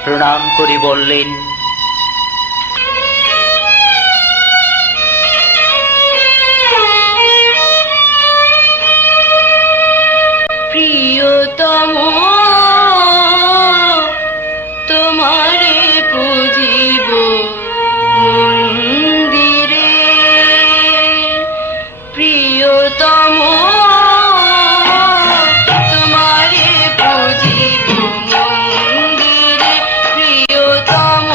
প্রণাম করে বললেন, প্রিয়তম, তোমারে পুজিব মন্দিরে। প্রিয়তম, তোমারে পুজিব মন্দিরে। প্রিয়তম,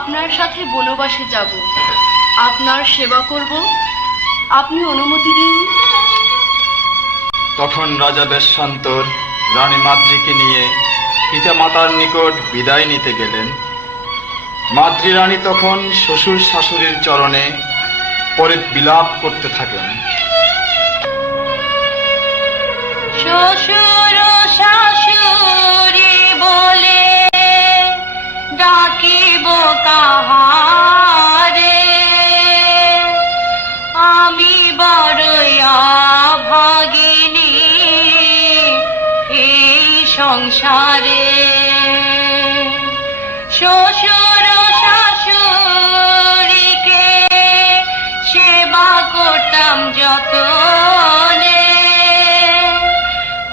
আপনার সাথে বনবাসে যাব, আপনার সেবা করব, আপনি অনুমতি দিন। তখন রাজা বেশান্তর রানী মাদ্রীকে নিয়ে পিতামাতার নিকট বিদায় নিতে গেলেন। মাদ্রী রানী তখন শ্বশুর শাশুড়ির চরণে পরে বিলাপ করতে থাকেন। শ্বশুর শাশুড়ি বলে ডাকিব কাহারে, আমি বড়ই অভাগিনী এই সংসারে। শ্বশুর শাশুড়িকে সেবা করতাম যতনে,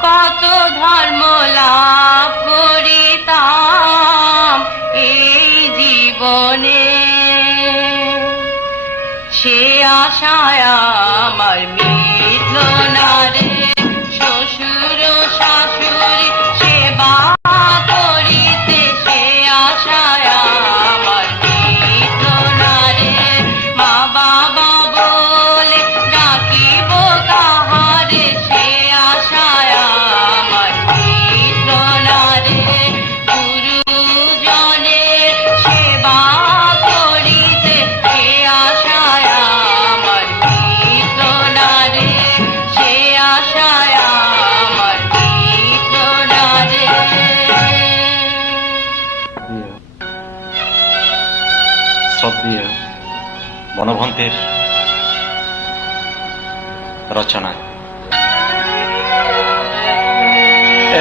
কত ধর্ম লাভ করিতাম এই জীবনে। সে আশায় আমার মিটল না রে, শ্বশুর শাশুড়ি সেবা করিতে সে আশায় আমার মিটল না রে। মা বাবা বলে ডাকিব কাহারে, সে আশায় আমার মিটল না রে। গুরুজনের সেবা করিতে সে আশায় আমার মিটল না রে, সে আশায় আমার মিটল না রে। শ্রদ্ধেয় বনভন্তের রচনা।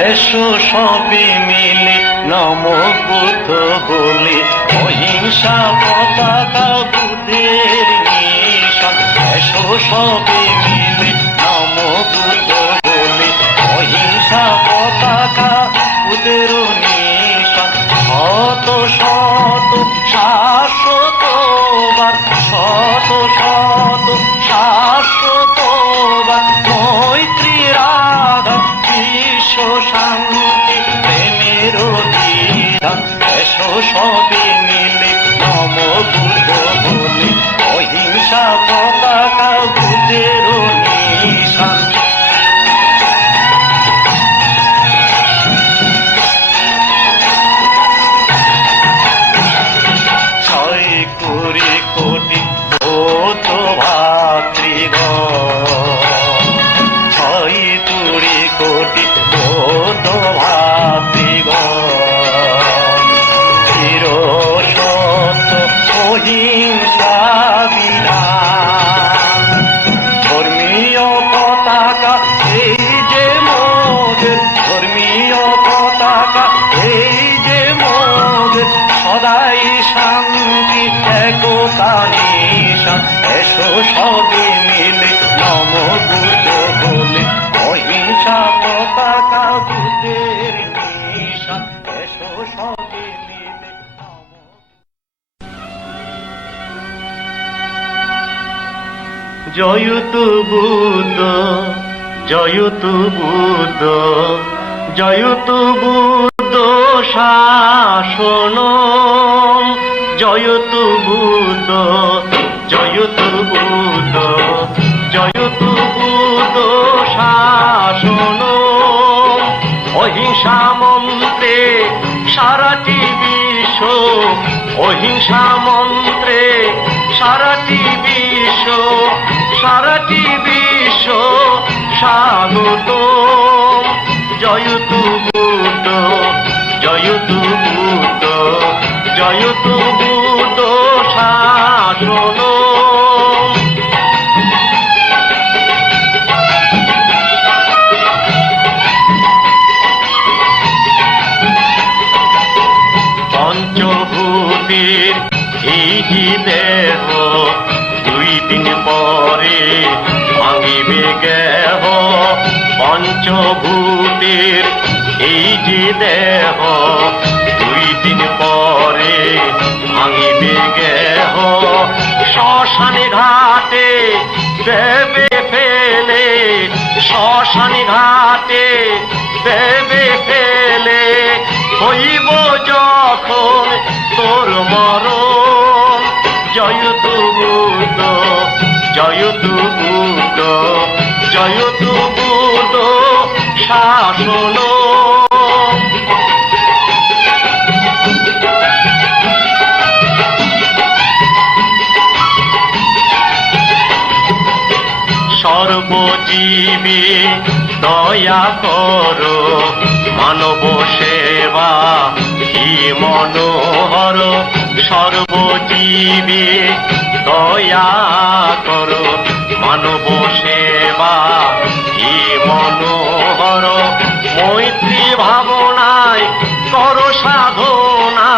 এসো সবে মিলে নম বুদ্ধ বলে, অহিংসা পতাকা বুদ্ধের নিশান। এসো সবে মিলে নম বুদ্ধ বলে, অহিংসা পতাকা বুদ্ধের নিশান। শত শত শাশ্বতবার, শত শত শাশ্বতবার মৈত্রী রাধা বিশ্ব শান্তি প্রেমের বিধান। এসো সবে মিলে নম বুদ্ধ বলে, অহিংসা পতাকা বুদ্ধের নিশান। ছয় কোটি কোটি বৌদ্ধ ভাতৃগণ, ছয় কোটি কোটি বৌদ্ধ ভাতৃগণ, চির সত্য অহিংসা বিধান। ধর্মীয় পতাকা এই যে মোদের, ধর্মীয় পতাকা এই যে মোদের, সদাই শান্তি একতা নিশান। এসো সবে মিলে নম বুদ্ধ বলে, অহিংসা পতাকা বুদ্ধের নিশান। এসো সবে মিলে নম। জয়তু বুদ্ধ, জয়তু বুদ্ধ, জয়তু বুদ্ধ শাসন। জয়তু বুদ্ধ, জয়তু বুদ্ধ, জয়তু বুদ্ধ শাসন। অহিংসা মন্ত্রে সারাটি বিশ্ব, অহিংসা মন্ত্রে সারাটি বিশ্ব, সারাটি বিশ্ব স্বাগত। জয়তু বুদ্ধ, জয়তু বুদ্ধ, জয়তু বুদ্ধ শাসন। পঞ্চভূতির এই যে দেহ, দুই দিন পরে ভাঙিবে গেহ। পঞ্চভূতির এই যে দেহ, দুই দিন পরে ভাঙিবে গেহ। শ্মশানে ঘাটে দেবে ফেলে, শ্মশানে ঘাটে দেবে ফেলে। হইব যখন তোর মরণ, জয় তু বুদ্ধ, জয় তু বুদ্ধ, জয় তু বুদ্ধ শাসন। সর্বজীবে দয়া কর, মানব সেবা কি মনোহর। সর্বজীবে দয়া কর, মানব সেবা কি মনোহর। মৈত্রী ভাবনায় কর সাধনা,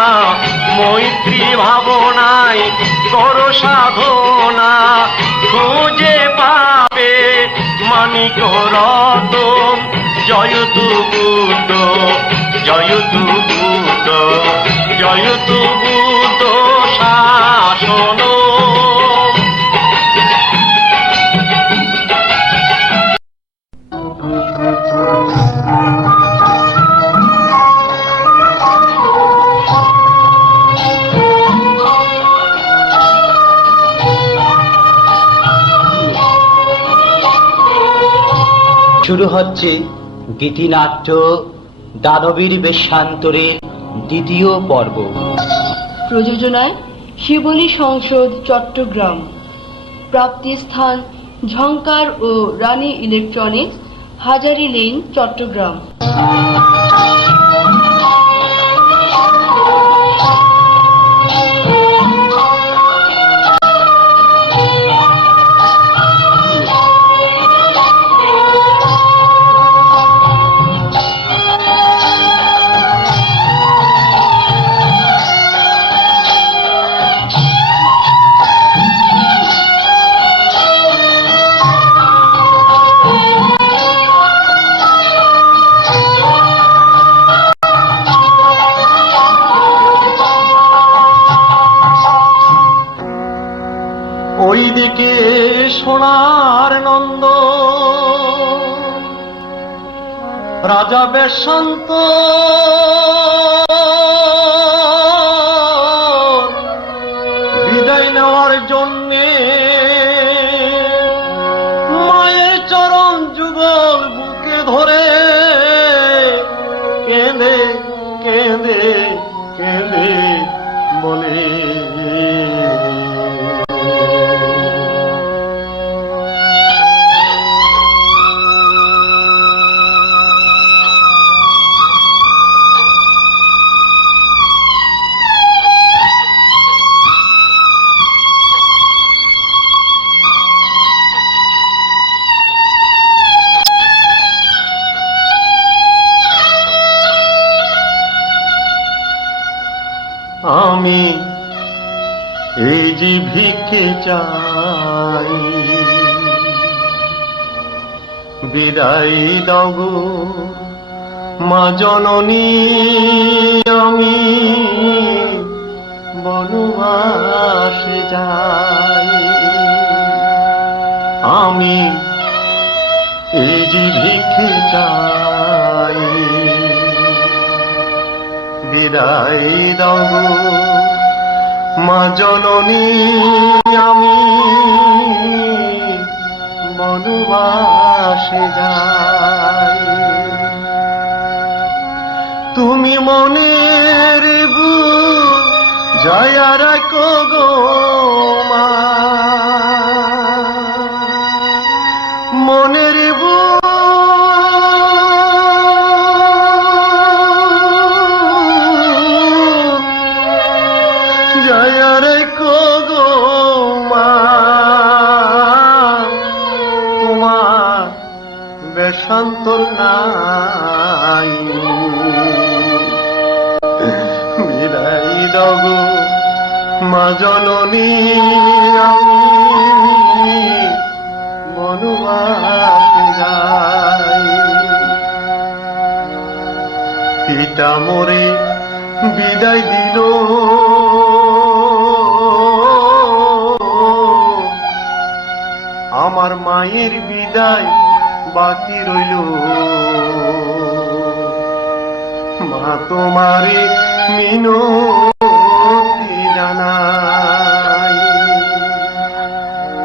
মৈত্রী ভাবনায় কর সাধনা। খুঁজে পাবে মানিক রতন, জয় তু বুদ্ধ, জয় তু বুদ্ধ, জয় তু বুদ্ধ শাসন। শুরু হচ্ছে গীতিনাট্য দানবীর বেশান্তরের দ্বিতীয় পর্ব। প্রযোজনায় শিবলী সংসদ চট্টগ্রাম। প্রাপ্তিস্থান ঝংকার ও রানী ইলেকট্রনিক্স, হাজারী লেন, চট্টগ্রাম। ওইদিকে সোনার নন্দ, রাজা বেশান্ত বিদায় নেওয়ার জন্যে মায়ের চরণ যুগল বুকে ধরে কেঁদে কেঁদে কেঁদে বলে, আমি এই যে ভিক্ষে চাই, বিদায় দাও গো মা জননী, আমি বনবাসে যাই। আমি এই যে ভিক্ষে চাই, বিদায় দাও গো মা জননী, আমি বনবাসে যাই। তুমি মনের বুঝায়া রাখো গো মা, মনের বুঝায়া রাখো গো মা, তোমার বেশান্তর নাই। বিদায় দাও গো মা জননী, আমি বনবাসে যাই। পিতা মোরে বিদায় দিল, আমার মায়ের বিদায় বাকি রইল। মা তোমারে মিনতি জানাই।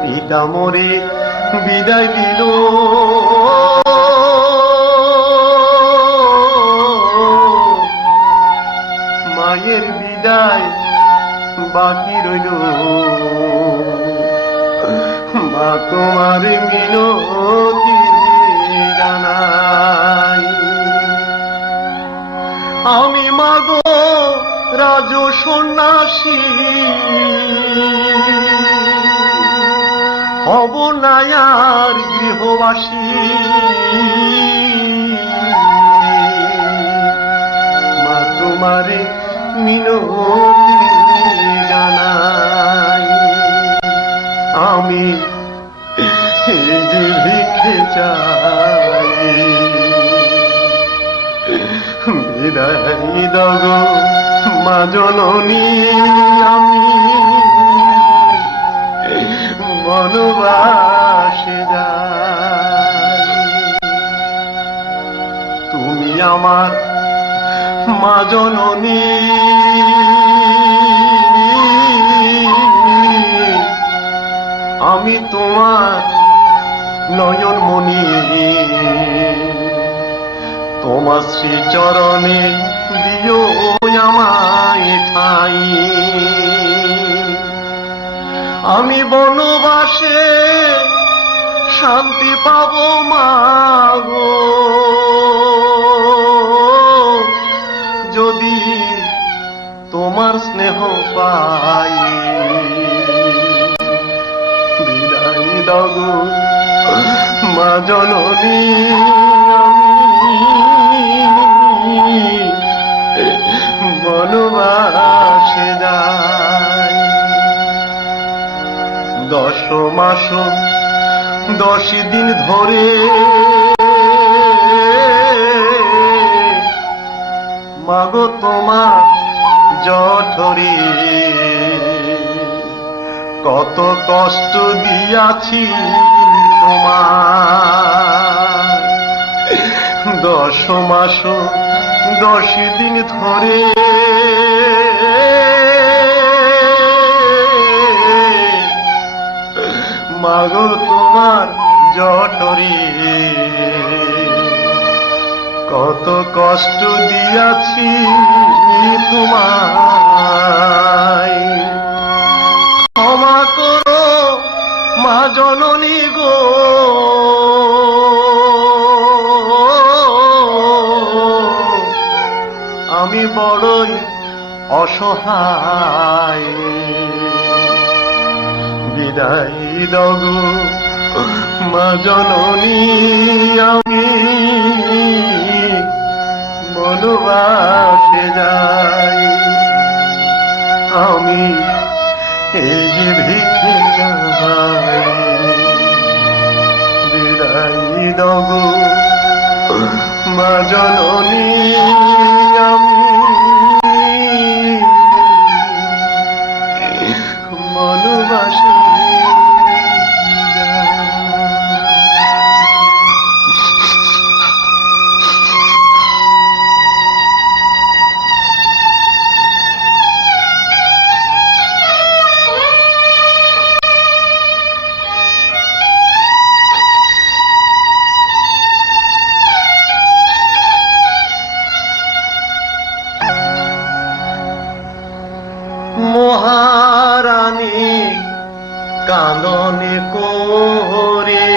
পিতা মোরে বিদায় দিল, মায়ের বিদায় বাকি রইল। মা তোমার মিনতি জানাই। আমি মাগো রাজ সন্ন্যাসী, হব না আর গৃহবাসী। মা তোমারে মিনতি জানাই। আমি এই যে ভিক্ষে চাই, বিদায় দাও গো মা জননী। আমি বনবাসে যাই। তুমি আমার মা জননী, আমি তোমার নয়নমণি। তোমার শ্রীচরণে দিও আমায় ঠাই। আমি বনবাসে শান্তি পাবো মাগো, যদি তোমার স্নেহ পাই। বিদায় দাও গো মা জননী, আমি বনবাসে যাই। 10 মাস 10 দিন ধরে মাগো তোমার জঠরে কত কষ্ট দিয়াছি তোমার। 10 মাস 10 দিন ধরে মাগো তোমার জঠরে কত কষ্ট দিয়াছি তোমায়। ক্ষমা করো মা জননী গো, আমি বড়ই অসহায়। বিদায় দাও গো মা জননী, আমি বনবাসে যাই। আমি এই যে ভিক্ষে চাই। বিদায় দাও গো মা জননী, আমি বনবাসে মহারানী কাননে করে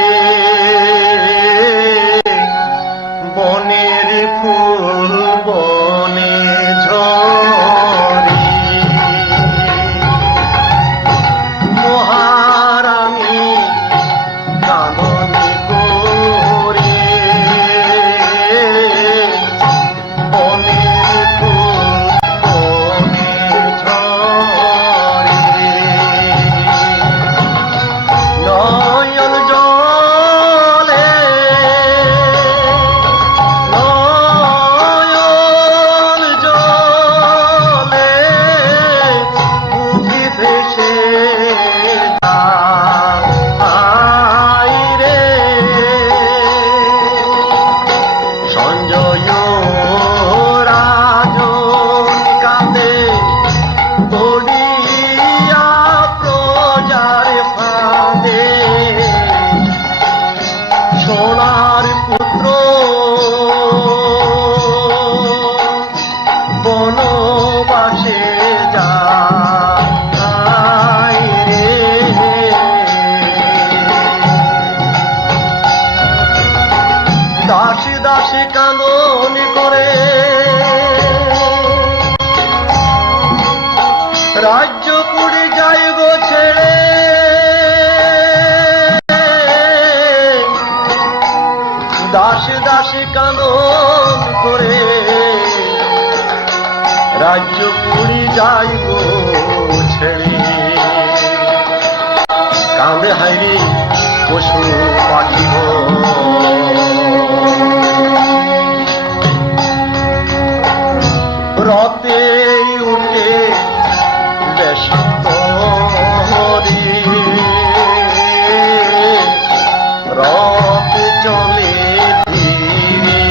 বনের ফুল বনে ঝরে। মহারানী কাননে করে বনের ফুল বনে ঝরে। নয়ন দাসে দাসে কানন করে রাজ্য পুরি যাইব ছেড়ে। কাঁদে হাইরে পশু পাখিব রতে উঠে বেশান্ত রথ চলে ধীরে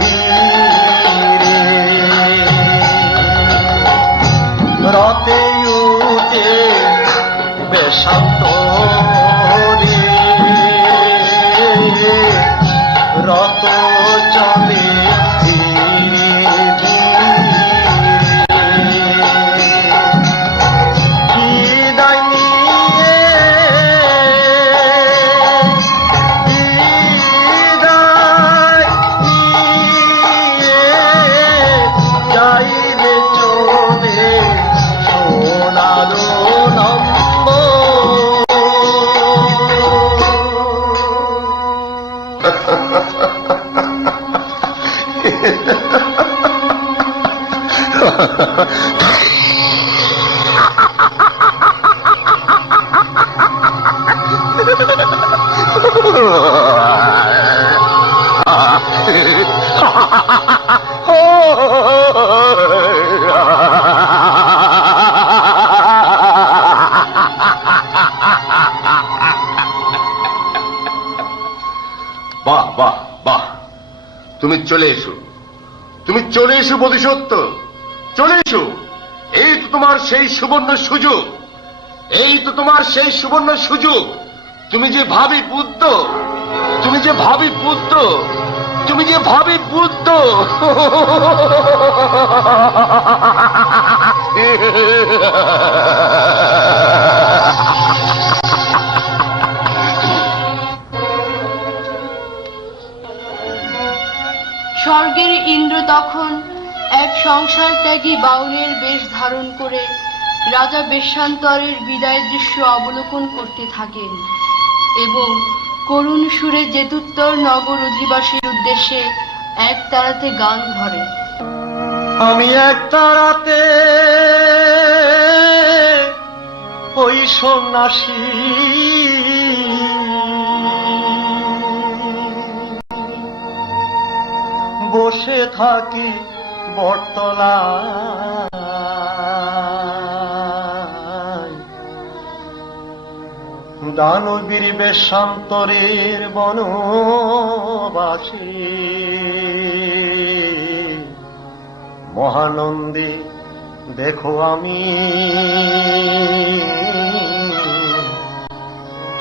ধীরে রথে উঠে বেশান্ত রথ চলে বাহ বাহ বাহ, তুমি চলে এসো, তুমি চলে এসো বোধিসত্ত্ব, চলে এসো। এই তো তোমার সেই সুবর্ণ সুযোগ, এই তো তোমার সেই সুবর্ণ সুযোগ। তুমি যে ভাবি বুদ্ধ, তুমি যে ভাবি বুদ্ধ, তুমি যে ভাবি বুদ্ধ। স্বর্গের ইন্দ্র তখন এক সংসার ত্যাগী বাউলের বেশ ধারণ করে রাজা বেশান্তরের বিদায় দৃশ্য অবলোকন করতে থাকেন এবং করুণ সুরে জেতুত্তর নগর অধিবাসীর উদ্দেশ্যে এক তারাতে গান ধরেন। আমি এক তারাতে ওই সন্ন্যাসী বসে থাকি বটতলায়, দানবীর বেশান্তরের বনবাসী মহানন্দে দেখো আমি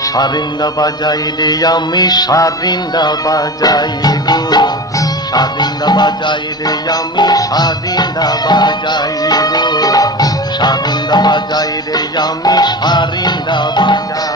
সারিন্দা বাজাই রে, আমি সারিন্দা বাজাই গো, সারিন্দা বাজাই রে, আমি সারিন্দা বাজাই গো, সারিন্দা বাজাই রে, আমি সারিন্দা বাজাই।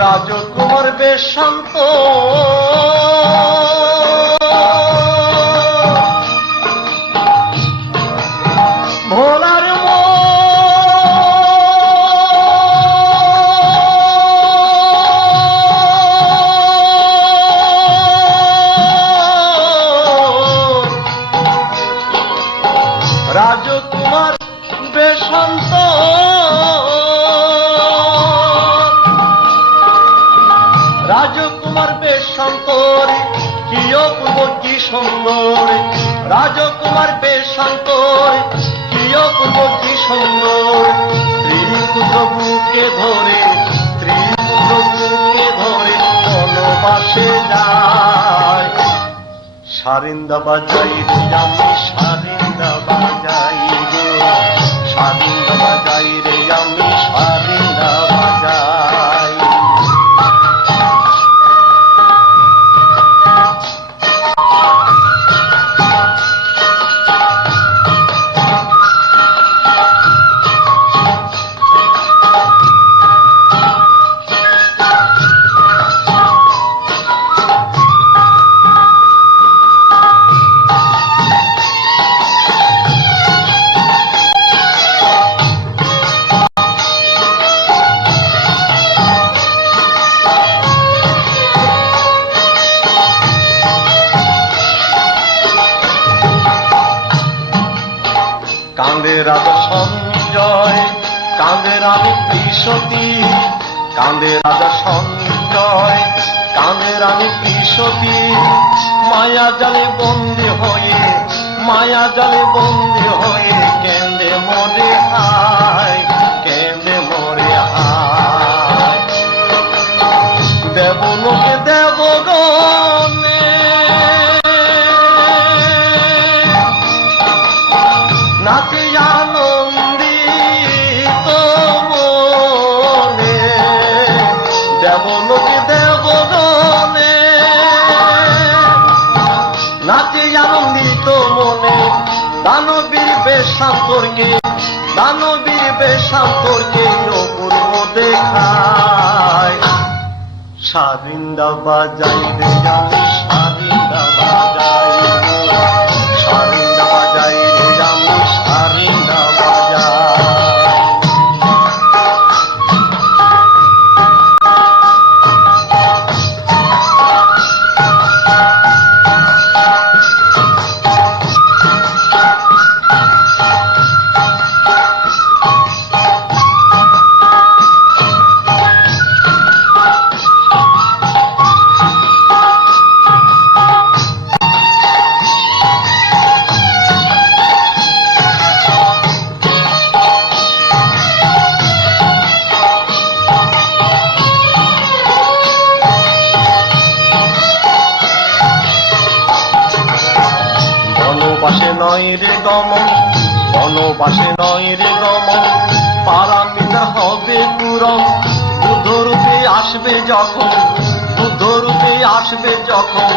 রাজকুমার বেশান্ত ভোলার রাজকুমার বেশান্ত রাজকুমার বেশান্তর কি অপূর্ব কি সুন্দর, রাজকুমার বেশান্তর কি অপূর্ব কি সুন্দর। স্ত্রীপুত্র বুকে ধরে, স্ত্রীপুত্র বুকে ধরে বনবাসে যায়। সারিন্দা বাজাই রে, আমি সারিন্দা বাজাই গো, সঞ্জয়, কাঁদে রানী কৃষতি, কাঁদে রাজা সঞ্জয়, কাঁদে রানী কৃষতি, মায়া জালে বন্দী হয়ে, মায়া জালে বন্দী হয়ে কেঁদে মরে হায়, কেঁদে মরে হায়। দেবলোকে দেবগণে নাচে আনন্দিত মনে, দেবলোকে দেবগণে নাচে আনন্দিত মনে, দানবীর বেশান্তরকে, দানবীর বেশান্তরকে অপূর্ব দেখায়। সারিন্দা বাজাই রে আমি, সারিন্দা বাজাই রে, সারিন্দা বাজাই রে আমি, সারিন্দা বাজাই। বনবাসে নয় রে গমন, বনবাসে নয় রে গমন, পারামিতা হবে পূরণ, বুদ্ধরূপে আসবে যখন, বুদ্ধরূপে আসবে যখন,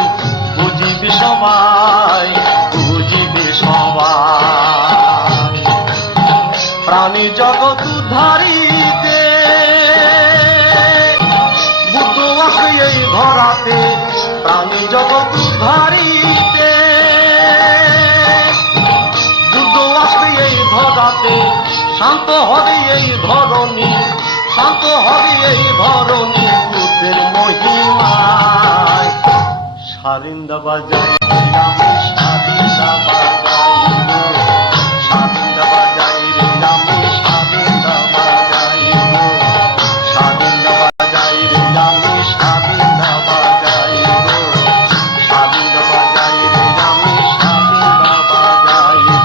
বুঝিবে সবাই, বুঝিবে সবাই। প্রাণী জগৎ উদ্ধারিতে বুদ্ধ আসবে এই ধরাতে, প্রাণী জগৎ উদ্ধারিতে বুদ্ধ আসবে এই ধরাতে, শান্ত হবে এই ধরণী, শান্ত হবে এই ধরণী বুদ্ধের মহিমায়। সারিন্দা বাজাই আমি, সারিন্দা বাজাই রে, সারিন্দা বাজাই রে আমি, সারিন্দা বাজাই রে, সারিন্দা বাজাই রে আমি, সারিন্দা বাজাই রে, সারিন্দা বাজাই রে আমি, সারিন্দা বাজাই রে,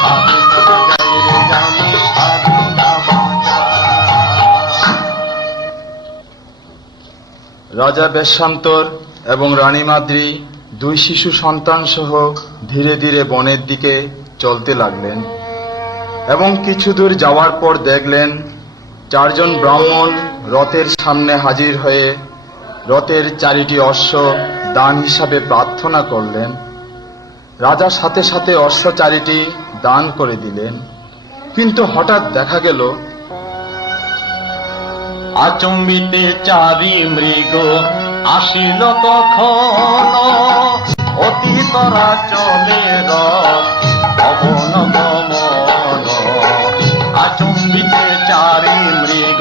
সারিন্দা বাজাই রে আমি, সারিন্দা বাজাই। রাজা বেশান্তর এবং রানী মাদ্রী দুই শিশু সন্তান সহ ধীরে ধীরে বনের দিকে চলতে লাগলেন এবং কিছু দূর যাওয়ার পর দেখলেন চারজন ব্রাহ্মণ রথের সামনে হাজির হয়ে রথের চারিটি অশ্ব দান হিসাবে প্রার্থনা করলেন। রাজা সাথে সাথে অশ্ব চারিটি দান করে দিলেন, কিন্তু হঠাৎ দেখা গেল আচম্বিতে চারি মৃগ আসিল তখন, অতীতরা চলে পবন গমন। আচম্বিতে চারি মৃগ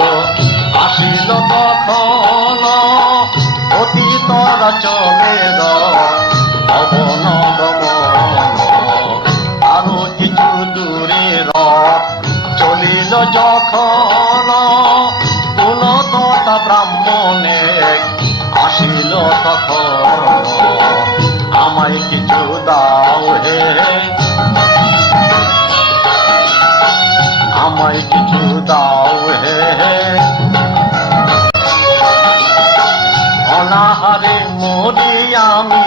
আসিল তখন, অতীতরা চলে পবন গমন। আরো কিছু দূরে রথ চলিল যখন, কুলততা ব্রাহ্মণে আসিল তখন, আমায় কিছু দাও হে, আমায় কিছু দাও হে, অনাহারে মরি আমি,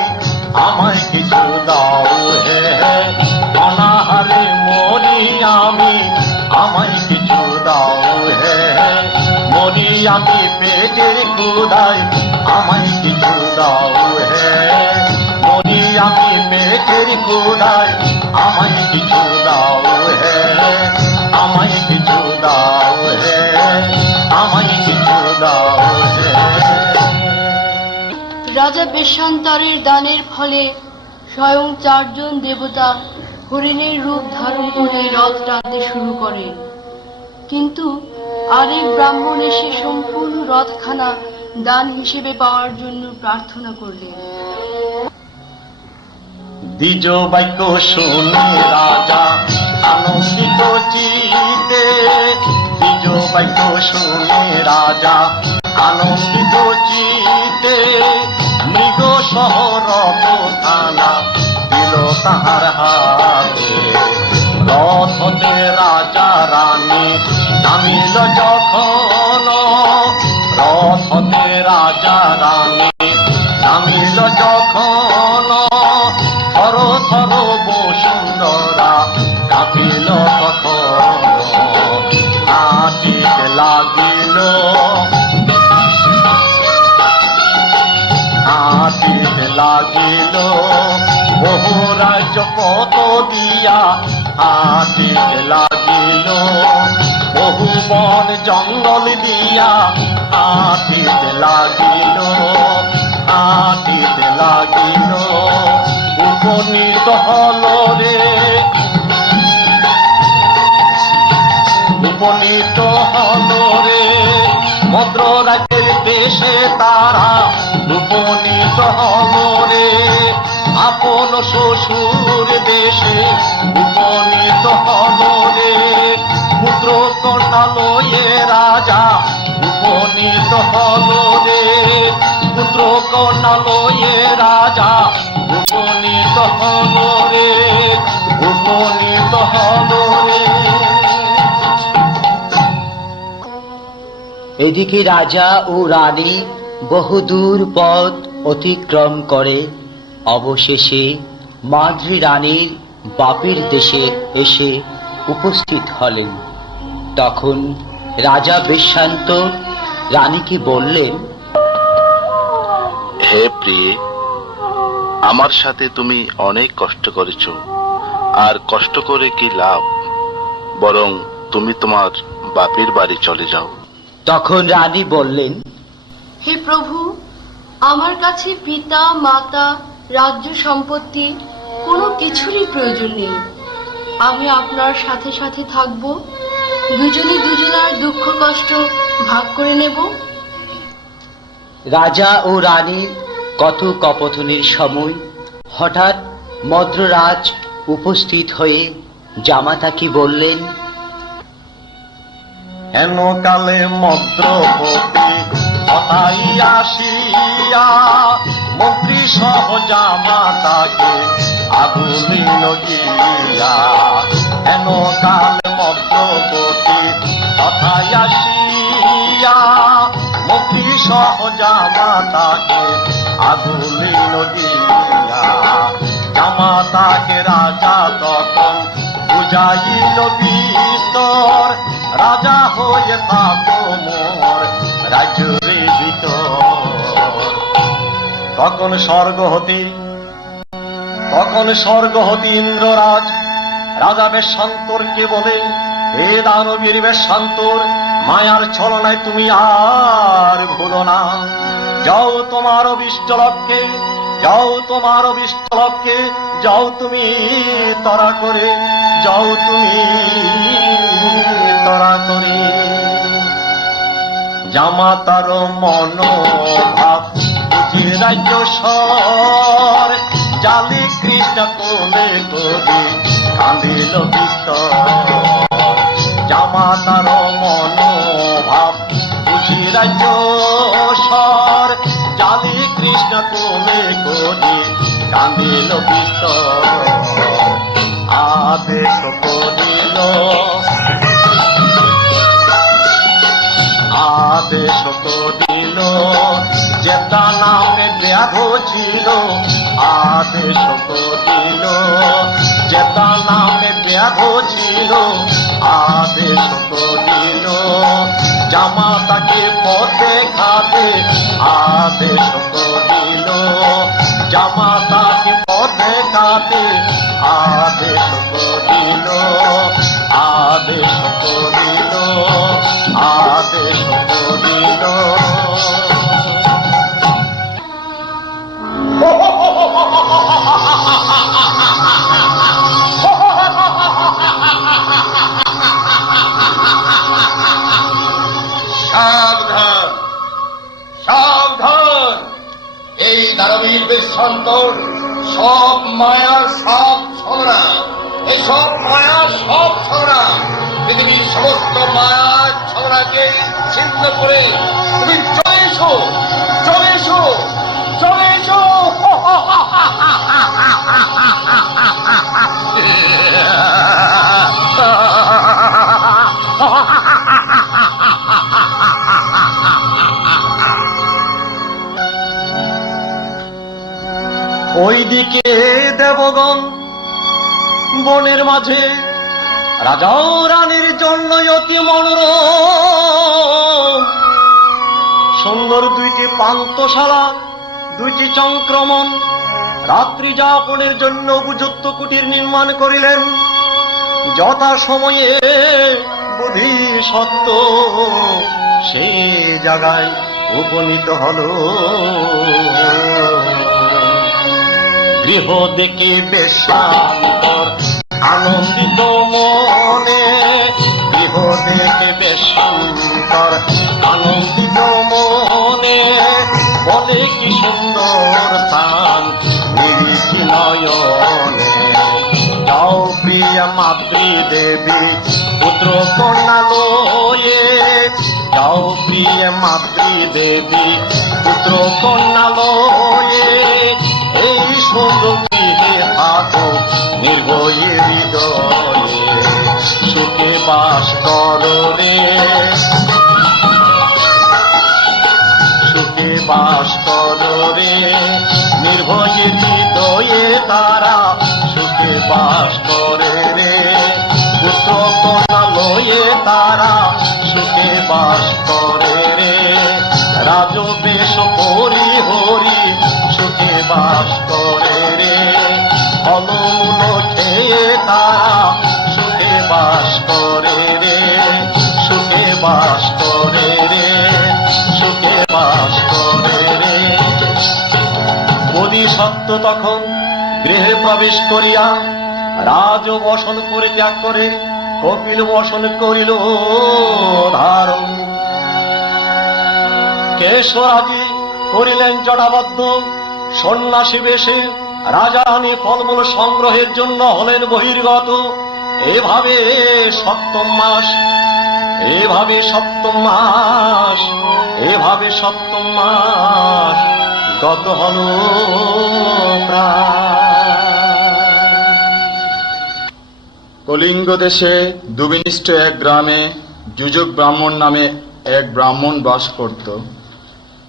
আমায় কিছু দাও হে, অনাহারে মরি আমি, আমায় কিছু দাও হে, মরি আমি পেটের ক্ষুধায়, আমায় কিছু দাও হে, মরি আমি পেটের ক্ষুধায়, আমায় কিছু দাও হে, আমায় কিছু দাও হে, আমায় কিছু দাও হে। রাজা বেশান্তরের দানের ফলে স্বয়ং চারজন দেবতা হরিণের রূপ ধারণ করে রথ টানতে শুরু করে, কিন্তু আরেক ব্রাহ্মণ এসে সম্পূর্ণ রথখানা দান হিসেবে পাওয়ার জন্য প্রার্থনা করলেন। দ্বিজ বাক্য শুনে রাজা আনন্দিত চিতে নিজ বাক্য শুনে রাজা আনন্দিত চিতে মৃগ শহর থানা দিল তাহার হাতে রথ হতে রাজা রানী নামিল যখন রথ হতে রাজা রানী নামিল যখন থর থর বসুন্ধরা কাঁপিল তখন হাঁটিতে লাগিল হাঁটিতে লাগিল বহু রাজ্য পথ দিয়া হাঁটিতে লাগিল বহু বন জঙ্গল দিয়া হাঁটিতে লাগিল হাঁটিতে লাগিল উপনীত হল রে উপনীত হল রে মদ্র রাজ্যের দেশে তারা উপনীত হল রে আপন শ্বশুর দেশে উপনীত হল রে পুত্র কন্যা লয়ে রাজা উপনীত হল রে পুত্র কন্যা লয়ে রাজা উপনীত হল রে উপনীত হল রে। এদিকে রাজা ও রানী বহুদূর পথ অতিক্রম করে অবশেষে মাদ্রি রানীর বাপের দেশে এসে উপস্থিত হলেন। তখন রাজা বেশান্ত রানীকে বললেন, হে প্রিয়ে, আমার সাথে তুমি অনেক কষ্ট করেছ, আর কষ্ট করে কি লাভ, বরং তুমি তোমার বাপের বাড়ি চলে যাও। তখন রানী বললেন, হে প্রভু, আমার কাছে পিতা মাতা রাজ্য সম্পত্তি কোনো কিছুরই প্রয়োজন নেই। আমি আপনার সাথে সাথে থাকব, দুজনে দুজনার দুঃখ কষ্ট ভাগ করে নেব। রাজা ও রানীর কথোপকথনের সময় হঠাৎ মদ্ররাজ উপস্থিত হয়ে জামাতাকে বললেন, হেন কালে মদ্রপতি কথাই আসিয়া মন্ত্রী সহ জামাতাকে আগুলিল গিয়া হেন কালে মদ্রপতি কথাই আসিয়া মন্ত্রী সহ জামাতাকে আগুলিল গিয়া জামাতাকে রাজা তখন বুঝাইল বিস্তর রাজা হয়ে থাকো মোর রাজ্যের ভিতর। তখন স্বর্গ হতে ইন্দ্ররাজ রাজা বেশান্তরকে বলে, হে দানবীর বেশান্তর, মায়ার ছলনায় তুমি আর ভুলো না, যাও তোমার অভিষ্ট লক্ষ্যে, যাও তোমার অভিষ্ট লক্ষ্যে, যাও তুমি তরা করে, যাও তুমি তরা করে। জামাতার মনোভাব বুঝি রাজ্য স্বর জালি কৃষ্ণ কোলে কবি কাঁদিল ভিতর। জামাতার মনোভাব বুঝি রাজ্য স্বর জালি কৃষ্ণ কোলে কবি কাঁদিল ভিতর। আদেশ করিল আদেশ করিল যেটা নামে ব্যাধ ছিল, আদেশ করিল যেটা নামে ব্যাধ ছিল, আদেশ করিল জামাতাকে পথে খাতে, আদেশ করিল জামাতাকে পথে খাতে, আদেশ করিল আদেশ করিল আদেশ করিল। সাবধান সাবধান, এই দানবীর বেশান্তর সব মায়ার সব ছলনা এসব মায়া সব ছড়া, পৃথিবীর সমস্ত মায়া ছড়াকে ছিন্ন করে তুমি চলে এসো, চলে এসো, চলে এসো। ওইদিকে দেবগণ বনের মাঝে রাজা ও রানীর জন্য অতি মনোরম সুন্দর দুইটি পান্তশালা, দুইটি চংক্রমণ, রাত্রি যাপনের জন্য উপযুক্ত কুটির নির্মাণ করিলেন। যথা সময়ে বুদ্ধি সত্য সেই জায়গায় উপনীত হল। গৃহ দেখে বেশ শান্তর আনন্দিত মনে, গৃহ দেখে বেশ শান্তর আনন্দিত মনে, বলে কি সুন্দর স্থান নিরিখি নয়নে। যাও প্রিয়া মাতৃ দেবী পুত্র কন্যা লয়ে, যাও প্রিয়া মাতৃ দেবী পুত্র কন্যা লয়ে, এই সুন্দর গৃহে থাকো নির্ভয়ে হৃদয়ে, সুখে বাস করো রে, সুখে বাস করো রে, নির্ভয়ে হৃদয়ে তারা সুখে বাস করে রে। পুত্র কন্যা লয়ে তারা সুখে বাস করে রে। রাজবেশ হরি হরি সুখে বাস করে রে। ফলমূল খেয়ে তারা সুখে বাস করে রে, সুখে বাস করে রে, সুখে বাস করে রে। বোধিসত্ত্ব তখন গৃহে প্রবেশ করিয়া রাজ বসন পরিত্যাগ করে কপিল বসন করিল ধারণ। কেশরাজি করিলেন জটাবদ্ধ, সন্ন্যাসী বেশে রাজা রানী ফলমূল সংগ্রহের জন্য হলেন বহির্গত। এভাবে সপ্তম মাস, এভাবে সপ্তম মাস, এভাবে সপ্তম মাস গত হল কলিঙ্গ দেশে দুবিনিষ্ঠ এক গ্রামে যুযুক ব্রাহ্মণ নামে এক ব্রাহ্মণ বাস করত।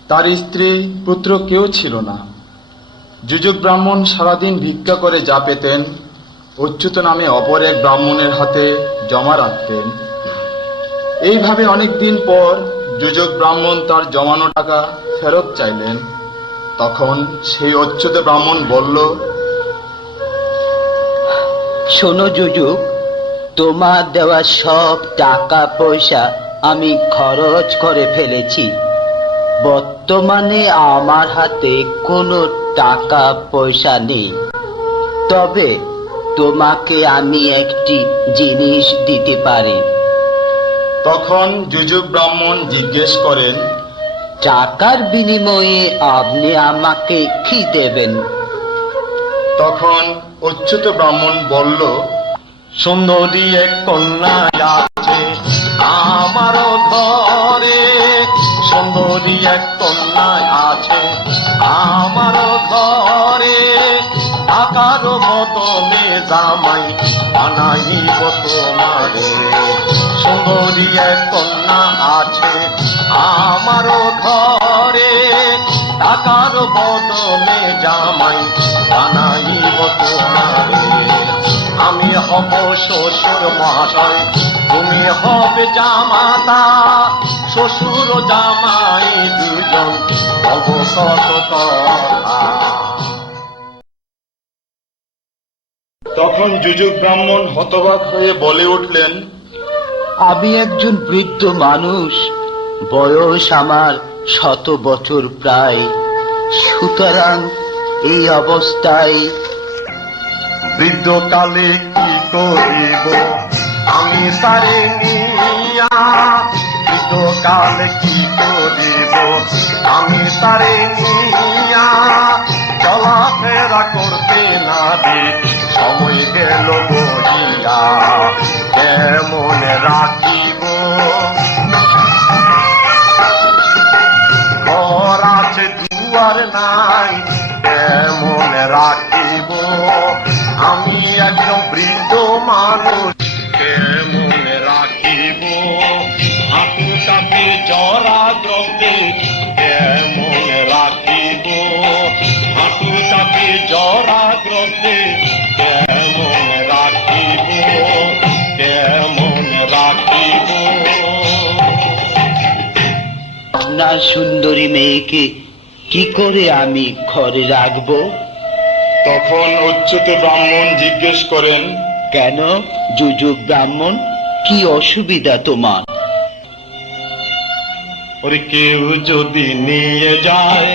তার স্ত্রী পুত্র কেউ ছিল না। যুযুক ব্রাহ্মণ সারাদিন ভিক্ষা করে যা পেতেন অচ্যুত নামে অপর এক ব্রাহ্মণের হাতে জমা রাখতেন। এইভাবে অনেকদিন পর যুযুক ব্রাহ্মণ তার জমানো টাকা ফেরত চাইলেন। তখন সেই অচ্যুত ব্রাহ্মণ বলল, শোনো যুযুক, তোমার দেওয়া সব টাকা পয়সা আমি খরচ করে ফেলেছি। বর্তমানে আমার হাতে কোনো টাকা পয়সা নেই, তবে তোমাকে আমি একটি জিনিস দিতে পারি। তখন যুযুক ব্রাহ্মণ জিজ্ঞেস করেন, টাকার বিনিময়ে আপনি আমাকে কি দেবেন? তখন অচ্যুত ব্রাহ্মণ বলল, সুন্দরী এক কন্যা আছে আমার ঘরে, সুন্দরী এক কন্যা আছে আমার ঘরে, টাকার বদলে জামাই বানাইব তোমারে। সুন্দরী এক কন্যা আছে আমার ঘরে, টাকার বদলে জামাই বানাইব তোমারে। আমি হব শ্বশুর মহাশয়, তুমি হবে জামাতা, শ্বশুর জামাই দুজন হব কত কথা। তখন যুযুক ব্রাহ্মণ হতবাক হয়ে বলে উঠলেন, আমি একজন বৃদ্ধ মানুষ, বয়স আমার 100 বছর প্রায়, সুতরাং এই অবস্থায় বৃদ্ধকালে কি করিব আমি তারে নিয়া, বৃদ্ধকালে কি করিব আমি তারে নিয়া, চলাফেরা করতে না দে সময় গেল বহিয়া কেমন রাখিব ঘর আছে দুয়ার নাই কেমন রাখিব আমি একজন বৃদ্ধ মানুষ কেমন রাখিব হাঁটুটাকে জরাগ্রহে কেমন রাখিব হাঁটুটাকে জরাগ্রহে কেমন রাখিব কেমন রাখিব আপনার সুন্দরী মেয়েকে কি করে আমি ঘরে রাখবো? তখন অচ্যুত ব্রাহ্মণ জিজ্ঞেস করেন, কেন যুযুক ব্রাহ্মণ, কি অসুবিধা তোমার? ওরে কেউ যদি নিয়ে যায়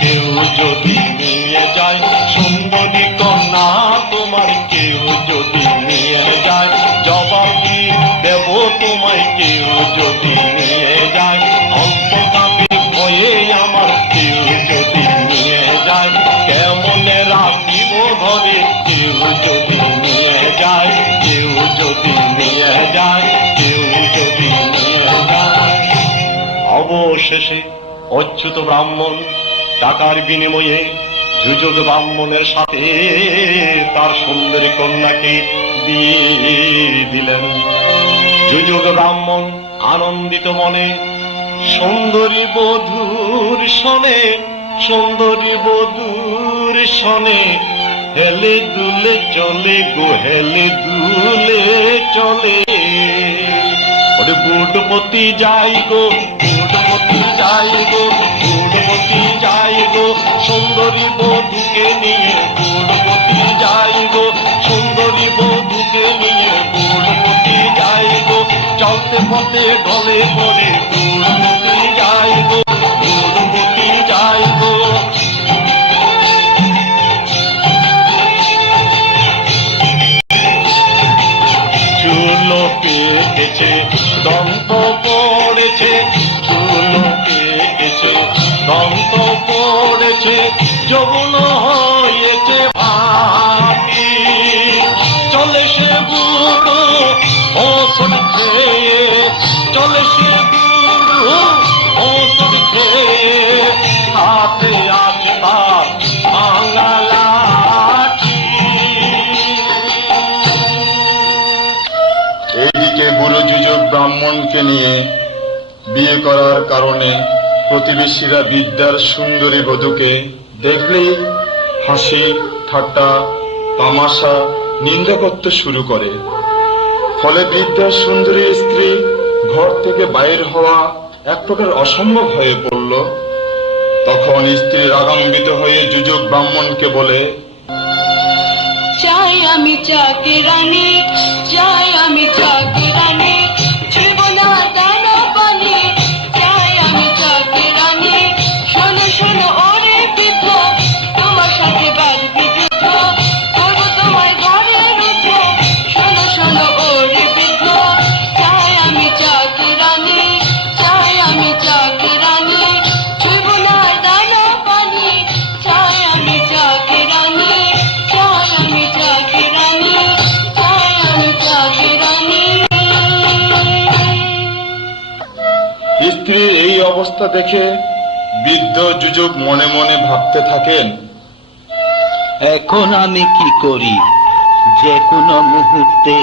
কেউ যদি নিয়ে যায় সুন্দরী কন্যা তোমার কেউ যদি নিয়ে যায় জবাব কি দেব তোমায় কেউ যদি নিয়ে যায় অন্ততাপে ভয়ে আমার কেউ যদি নিয়ে যায় কেমনে রাখিব ঘরে কেউ যদি নিয়ে যায় কেউ যদি নিয়ে যায় কেউ যদি নিয়ে যায় অবশেষে অচ্যুত ব্রাহ্মণ টাকার বিনিময়ে যুযুক ব্রাহ্মণের সাথে তার সুন্দরী কন্যাকে বিয়ে দিলেন। যুযুক ব্রাহ্মণ আনন্দিত মনে সুন্দরী বধূর শোনে সুন্দরী বধূর শোনে হেলে দুলে চলে গো হেলে দুলে চলে ওরে বুটপতি যাই গো বুটপতি যাই গো বুটপতি যাই গো সুন্দরী বধূকে নিয়ে বুটপতি যাই গো সুন্দরী বধূকে নিয়ে বুটপতি যাই গো চলতে পথে গলে পড়ে বুটপতি যাই গো বুটপতি যাই গো চুলো কেটেছে দন্ত পড়েছে চুলো কেটেছে দন্ত পড়েছে যৌবন হয়েছে ভাবি চলে সে বুড়ো ওষুধ খেয়ে চলে সে বুড়ো ওষুধ খেয়ে হাতে আছে তার ভাঙা লাঠি এইদিকে বুড়ো যুযুক ব্রাহ্মণকে নিয়ে বিয়ে করার কারণে প্রতিবেশীরা বিদ্যার সুন্দরী বধূকে দেখলেই হাসি ঠাট্টা তামাশা নিন্দা করতে শুরু করে। ফলে বিদ্যার সুন্দরী স্ত্রী ঘর থেকে বাইর হওয়া এক প্রকার অসম্ভব হয়ে পড়ল। তখন স্ত্রী রাগান্বিত হয়ে যুযুক ব্রাহ্মণকে বলে, চাই আমি চাকে রানী চাই আমি চাকে রানী ছিড়ব না দানা পানি চাই আমি চাকে রানী শোনো শোনো ওরে বৃদ্ধ তোমার সাথে বাড়বি যুদ্ধ করবো তোমায় ঘরে রুদ্ধ শোনো শোনো ওরে বৃদ্ধ চাই আমি চাকে রানী চাই আমি চাকে রানী ছিড়ব না দানা পানি চাই আমি চাকে রানী চাই আমি চাকে রানী চাই আমি চাকে রানী স্ত্রীর এই অবস্থা দেখে বৃদ্ধ যুযুক মনে মনে ভাবতে থাকেন, এখন আমি কি করি? যে কোনো মুহূর্তে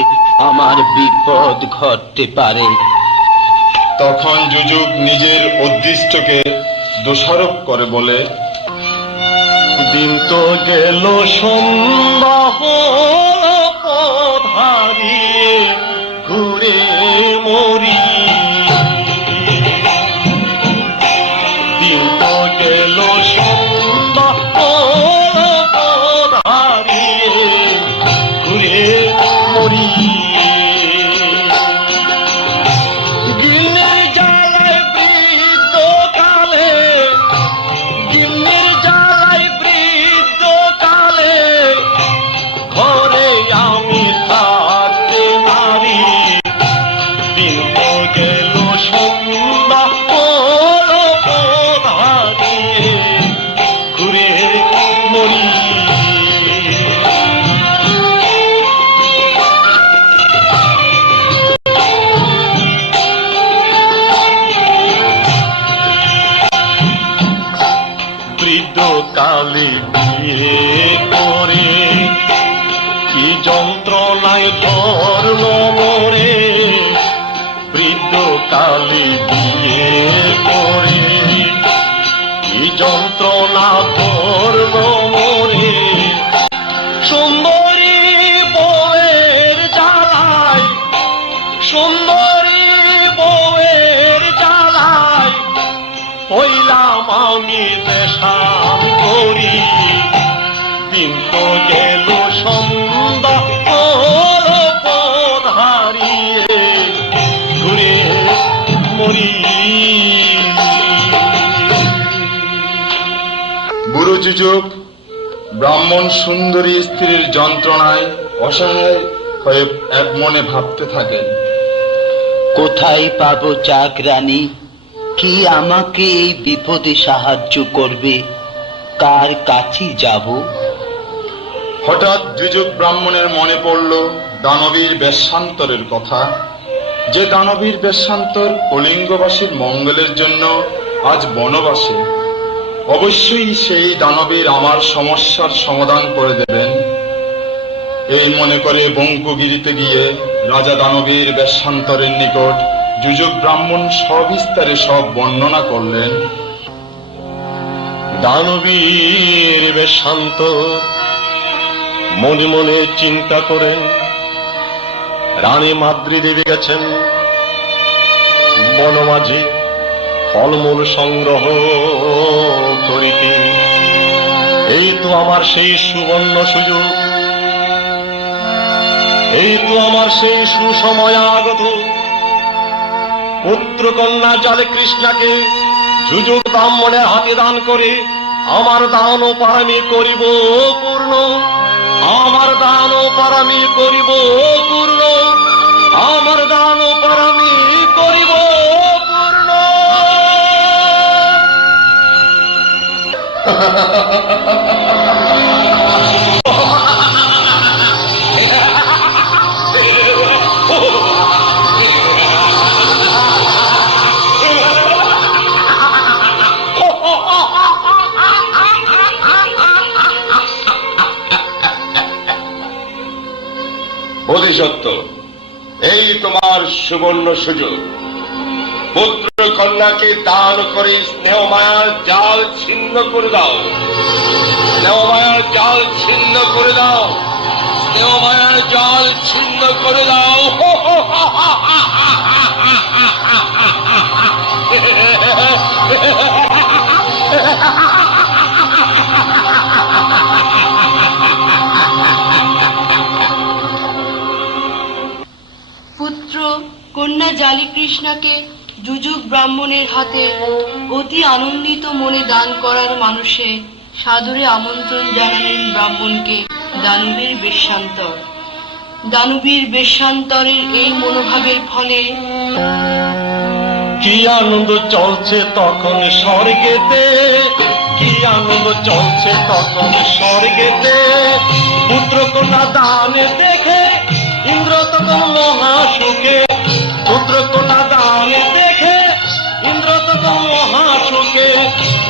আমার বিপদ ঘটতে পারে। তখন যুযুক নিজের অদৃষ্টকে দোষারোপ করে বলে, দিন তো গেল সন্ধ্যা হল পথ হারিয়ে ঘুরে মরি দিন তো গেল সন্ধ্যা হল পথ হারিয়ে ঘুরে মরি গিন্নির জ্বালায় বৃদ্ধ কালে গিন্নির জ্বালায় বৃদ্ধ কালে ঘরে কালী বিয়ে করে কি যন্ত্রণায় ধরল মোরে, বৃদ্ধ কালী বিয়ে করে কি যন্ত্রণা ধরল মোরে। সুন্দরী বউয়ের জ্বালায়, সুন্দরী বউয়ের জ্বালায় হইলাম আমি দেশাম করি। দিন তো গেল সন্ধ্যা ওর পথ হারিয়ে ঘুরে মরি। বুড়ো যুযুক ব্রাহ্মণ সুন্দরী স্ত্রীর যন্ত্রণায় অসহায় হয়ে এক মনে ভাবতে থাকেন, কোথায় পাবো চাকরানী? কি আমাকে এই বিপদে সাহায্য করবে? কার কাছে যাব? হঠাৎ যুযুক ব্রাহ্মণের মনে পড়ল দানবীর বেশ্যান্তরের কথা। যে দানবীর বেশ্যান্তর কলিঙ্গবাসীর মঙ্গলের জন্য আজ বনবাসে, অবশ্যই সেই দানবীর আমার সমস্যার সমাধান করে দেবেন। এই মনে করে বঙ্কুগিরিতে গিয়ে রাজা দানবীর বেশ্যান্তরের নিকট যুযুক ব্রাহ্মণ সবিস্তারে সব বর্ণনা করলেন। দানবীর বেশান্ত মনে মনে চিন্তা করেন, রানী মাদ্রি দেবী গেছেন বনমাঝে ফলমূল সংগ্রহ করিতে। এই তো আমার সেই সুবর্ণ সুযোগ, এই তো আমার সেই সুসময় আগত। পুত্র কন্যা জলে কৃষ্ণাকে যুযুক ব্রাহ্মণের হাতে দান করে আমার দান ও পারামি করিব পূর্ণ, আমার দান ও পারামি করিব পূর্ণ, আমার দান ও পারামি করিব পূর্ণ। বোধিসত্ত্ব, এই তোমার সুবর্ণ সুযোগ। পুত্র কন্যাকে দান করে স্নেহ মায়ার জাল ছিন্ন করে দাও, স্নেহ মায়ার জাল ছিন্ন করে দাও, স্নেহ মায়ার জাল ছিন্ন করে দাও। পুত্র কন্যা জালি কৃষ্ণাকে যুযুক ব্রাহ্মণের হাতে অতি আনন্দিত মনে দান করার মানুষে সাদরে আমন্ত্রণ জানালেন ব্রাহ্মণকে দানবীর বেশ্যান্তর। দানবীর বেশ্যান্তরের এই মনোভাবের ফলে কি আনন্দ চলছে তখন স্বর্গেতে, কি আনন্দ চলছে তখন স্বর্গেতে। পুত্র কন্যা দান দেখে ইন্দ্র তখন মহাসুখে, পুত্র কন্যা দান দেখে ইন্দ্র তখন মহাসুখে।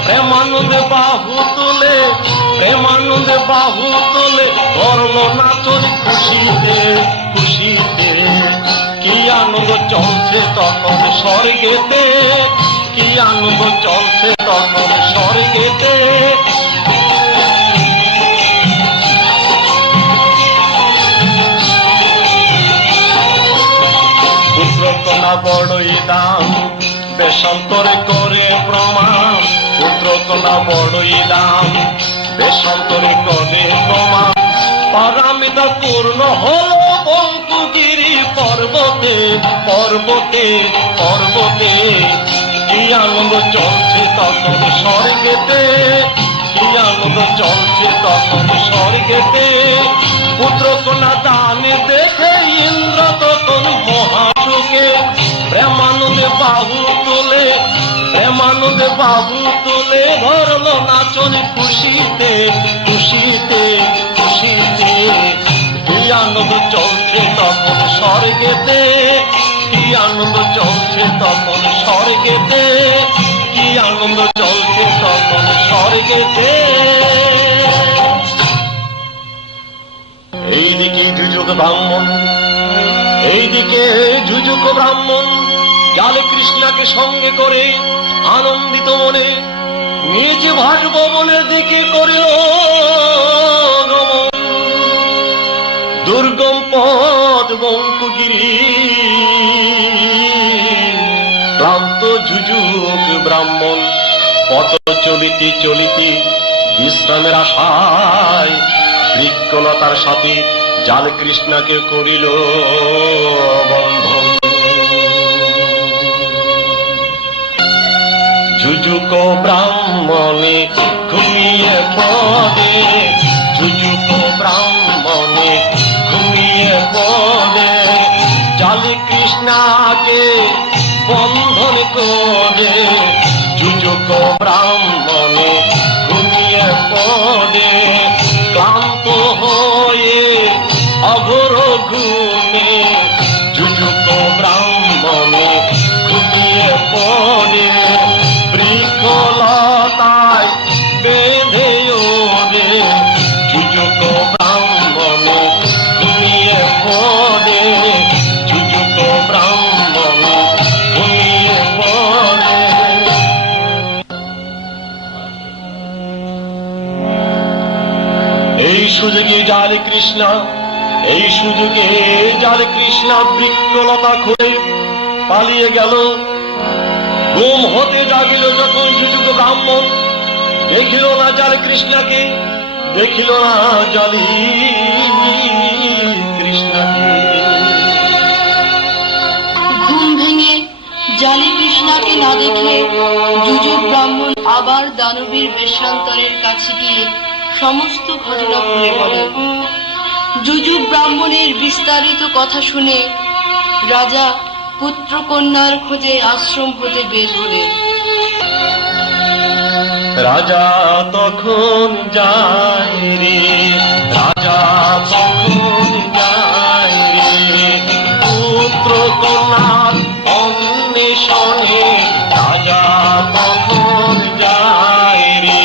প্রেমানন্দে বাহু তোলে, প্রেমানন্দে বাহু তোলে, করল নাচন খুশিতে খুশিতে। কি আনন্দ চলছে তখন স্বর্গেতে, কি আনন্দ চলছে তখন স্বর্গেতে। পুত্র কন্যা বড়ই দাম বেশান্তরে করে প্রমাণ, পুত্র কন্যা বড়ই দাম বেশান্তরে করে প্রমাণ। পারামিতা পূর্ণ হলো বঙ্কুগিরি পর্বতে পর্বতে পর্বতে। কি আনন্দ চলছে তখন স্বর্গেতে, কি আনন্দ চলছে তখন স্বর্গেতে। পুত্র কন্যা দান দেখে ইন্দ্র তখন মহাসুখে। প্রেমানন্দে বাহু তোলে, প্রেমানন্দে বাহু তোলে, ধরল নাচন খুশিতে খুশিতে খুশিতে। কি আনন্দ চলছে তখন স্বর্গেতে, কি আনন্দ চলছে তখন স্বর্গেতে, কি আনন্দ চলছে তখন স্বর্গেতে। এইদিকে যুযুক ব্রাহ্মণ, এইদিকে যুযুক ব্রাহ্মণ জালে কৃষ্ণাকে সঙ্গে করে আনন্দিত মনে নিজ ভাসভবনের দিকে করিল গমন। দুর্গম পথ বঙ্কুগিরি ক্লান্ত যুযুক ব্রাহ্মণ পথ চলিতে চলিতে বিশ্রামের আশায় বৃক্ষলতার সাথে জাল কৃষ্ণাকে করিল বন্ধন। যুযুক ব্রাহ্মণে ঘুমিয়ে পদে, যুযুক ব্রাহ্মণে ঘুমিয়ে পদে জাল কৃষ্ণাকে বন্ধন করে। যুযুক ব্রাহ্মণে ঘুমিয়ে পদে ক্লান্ত হয়ে অঘোর ঘুমে। যুযুক ব্রাহ্মণে ঘুমিয়ে পদে বৃক্ষলতায় বেঁধে ওরে। যুযুক ব্রাহ্মণে ঘুমিয়ে পদে, যুযুক ব্রাহ্মণে ঘুমিয়ে পদে। এই সুযোগে জালে কৃষ্ণা, এই সুযোগে জালে কৃষ্ণা বৃক্ষলতা খুঁড়ে পালিয়ে গেল। ঘুম হতে জাগিল যখন যুযুক ব্রাহ্মণ, দেখিল না জালে কৃষ্ণাকে, দেখিল না জালি কৃষ্ণাকে। ঘুম ভেঙে জালি কৃষ্ণাকে না দেখে যুযুক ব্রাহ্মণ আবার দানবীর বেশান্তরের কাছে গিয়ে সমস্ত ঘটনা খুলে বলে। যুযুক ব্রাহ্মণের বিস্তারিত কথা শুনে রাজা পুত্র কন্যার খোঁজে আশ্রম হতে বের হলেন। রাজা তখন যায় রে, রাজা তখন যায় রে পুত্র কন্যার অন্বেষণে। রাজা তখন যায় রে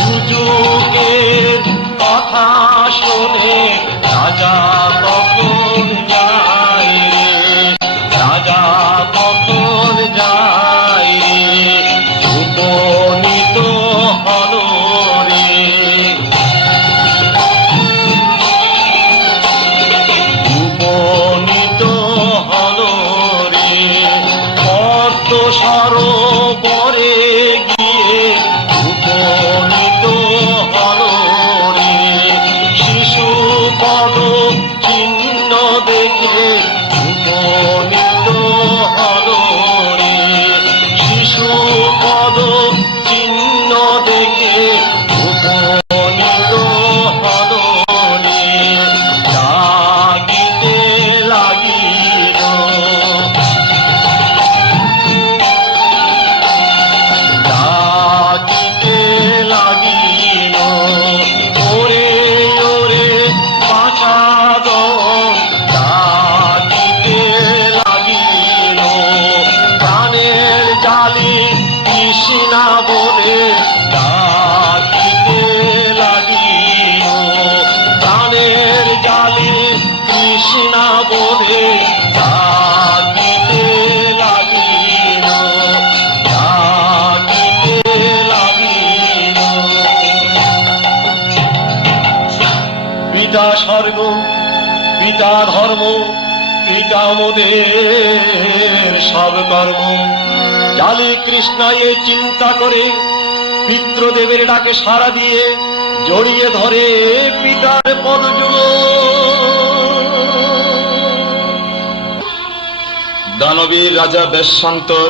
যুযুকের কথা শোনে। রাজা তখন যায় রে, রাজা তখন যায় রে উপনীত হল রে। উপনীত হল রে পদ্ম সরোবরে গিয়ে উপনীত হল রে। শিশু পদ চিহ্ন দেখে উপনীত হল রে। শিশু পদ চিহ্ন দেখে উপনীত হল রে। জাগিতে লাগিল, জাগিতে লাগিল ওরে ওরে বাঁচাদন। জাগিতে লাগিল প্রাণের জালি কৃষ্ণা বলে। জাগিতে লাগিল প্রাণের জালি কৃষ্ণা বলে। জাগিতে লাগিল, জাগিতে লাগিল। পিতা স্বর্গ, পিতা ধর্ম, পিতা মোদের সব কর্ম। জালি কৃষ্ণা এ চিন্তা করে পিতৃদেবের ডাকে সাড়া দিয়ে জড়িয়ে ধরে পিতার পদযুগল। দানবীর রাজা বেশান্তর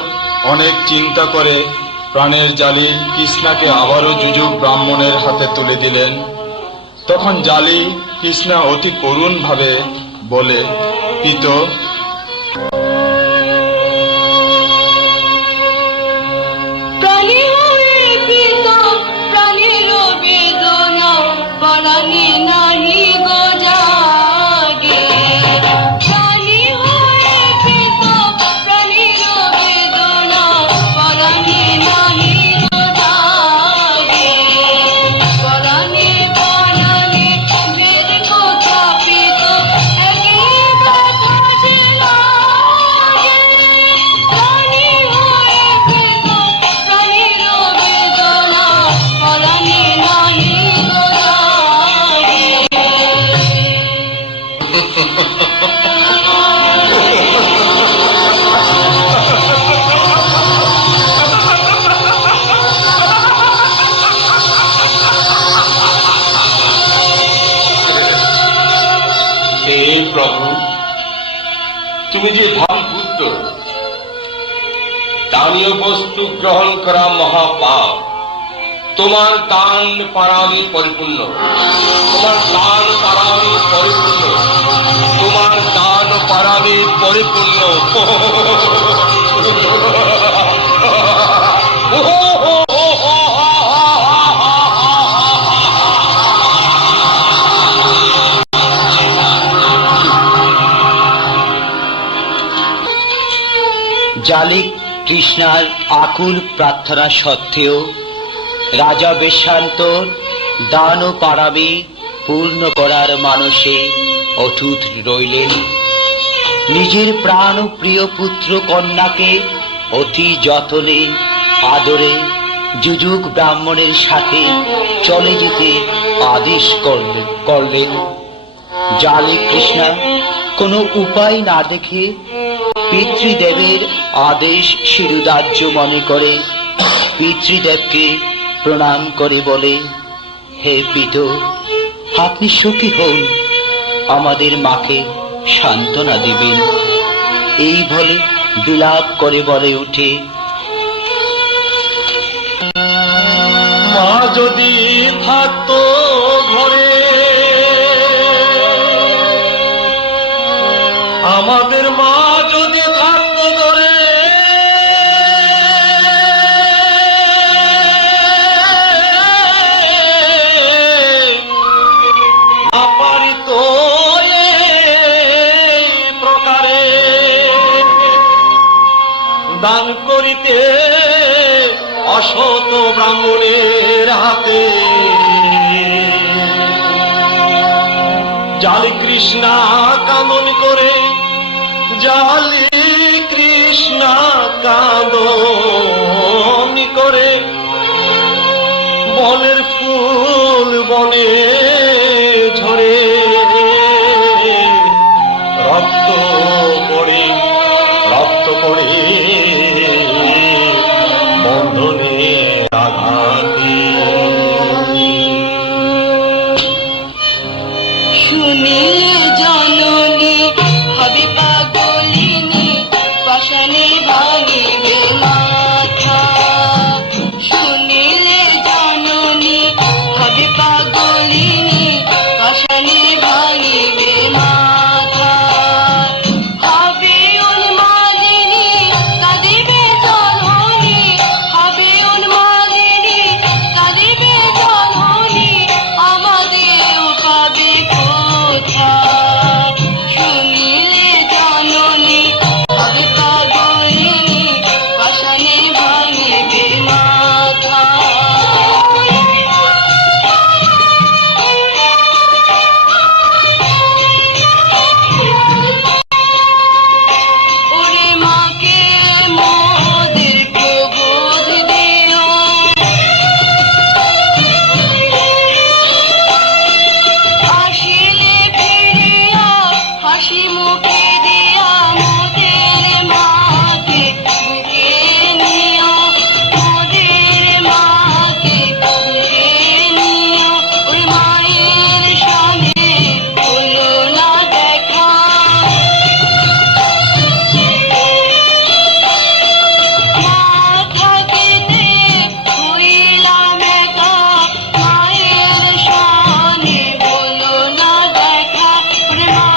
অনেক চিন্তা করে প্রাণের জালি কৃষ্ণাকে আবারও যুযুক ব্রাহ্মণের হাতে তুলে দিলেন। তখন জালি কৃষ্ণা অতি করুণ ভাবে বলে, পিত প্রাণী হয়ে পিতা প্রাণের বেদনা পরাণে নাহি গো জাগে। প্রাণী হয়ে পিতা প্রাণের বেদনা পরাণে নাহি হে প্রভু, তুমি যে ভাবপুত্র, দানীয় বস্তু গ্রহণ করা মহাপাপ। তোমার দান পারামি পরিপূর্ণ, তোমার দান পারামি পরিপূর্ণ, তোমার দান পারামি পরিপূর্ণ। জালিক কৃষ্ণার আকুল প্রার্থনা সত্ত্বেও রাজা বেশান্তর দান ও পারাবি পূর্ণ করার মানসে অটুট রইলেন। নিজের প্রাণ ও প্রিয় পুত্র কন্যাকে অতি যতনে আদরে যুযুক ব্রাহ্মণের সাথে চলে যেতে আদেশ করলেন। জালিক কৃষ্ণা কোনো উপায় না দেখে পিতৃদেবের আদেশ শিরোধার্য মনে করে পিতৃদেবকে প্রণাম করে বলে, হে পিত, আপনি সুখী হন, আমাদের মাকে সান্ত্বনা দিবেন। এই বলে বিলাপ করে বলে উঠে, মা যদি থাকতো ঘরে, আমাদের মা যদি থাকতো ঘরে, পারিত প্রকারে দান করিতে অসত ব্রাহ্মণের হাতে। জালি কৃষ্ণা কান্দন করে, জালি কৃষ্ণা কান্দন করে, বনের ফুল বনে ঝরে, রক্ত পড়ে বন্ধনে আঘাতে। শুনিলে জননী হবে পাগলিনী, পাষাণে ভাঙিবে মাথা। শুনিলে জননী হবে পাগলিনী, পাষাণে ভাঙিবে মাথা। হবে উন্মাদিনী কাঁদিবে জননী, হবে উন্মাদিনী কাঁদিবে জননী, আমাদের পাবে কোথায়। শুনিলে জননী হবে পাগলিনী, পাষাণে ভাঙিবে মাথা। ওরে মাকে মোদের প্রবোধ দিও, আসিলে ফিরিয়া হাসি মুখে দিয়া মোদের মাকে বুকে নিও, মোদের মাকে বুকে নিও। ওই মায়ের সঙ্গে হলো না দেখা, মা থাকিতে হইলাম একা, মায়ের সনে হলো না দেখা। ওরে মা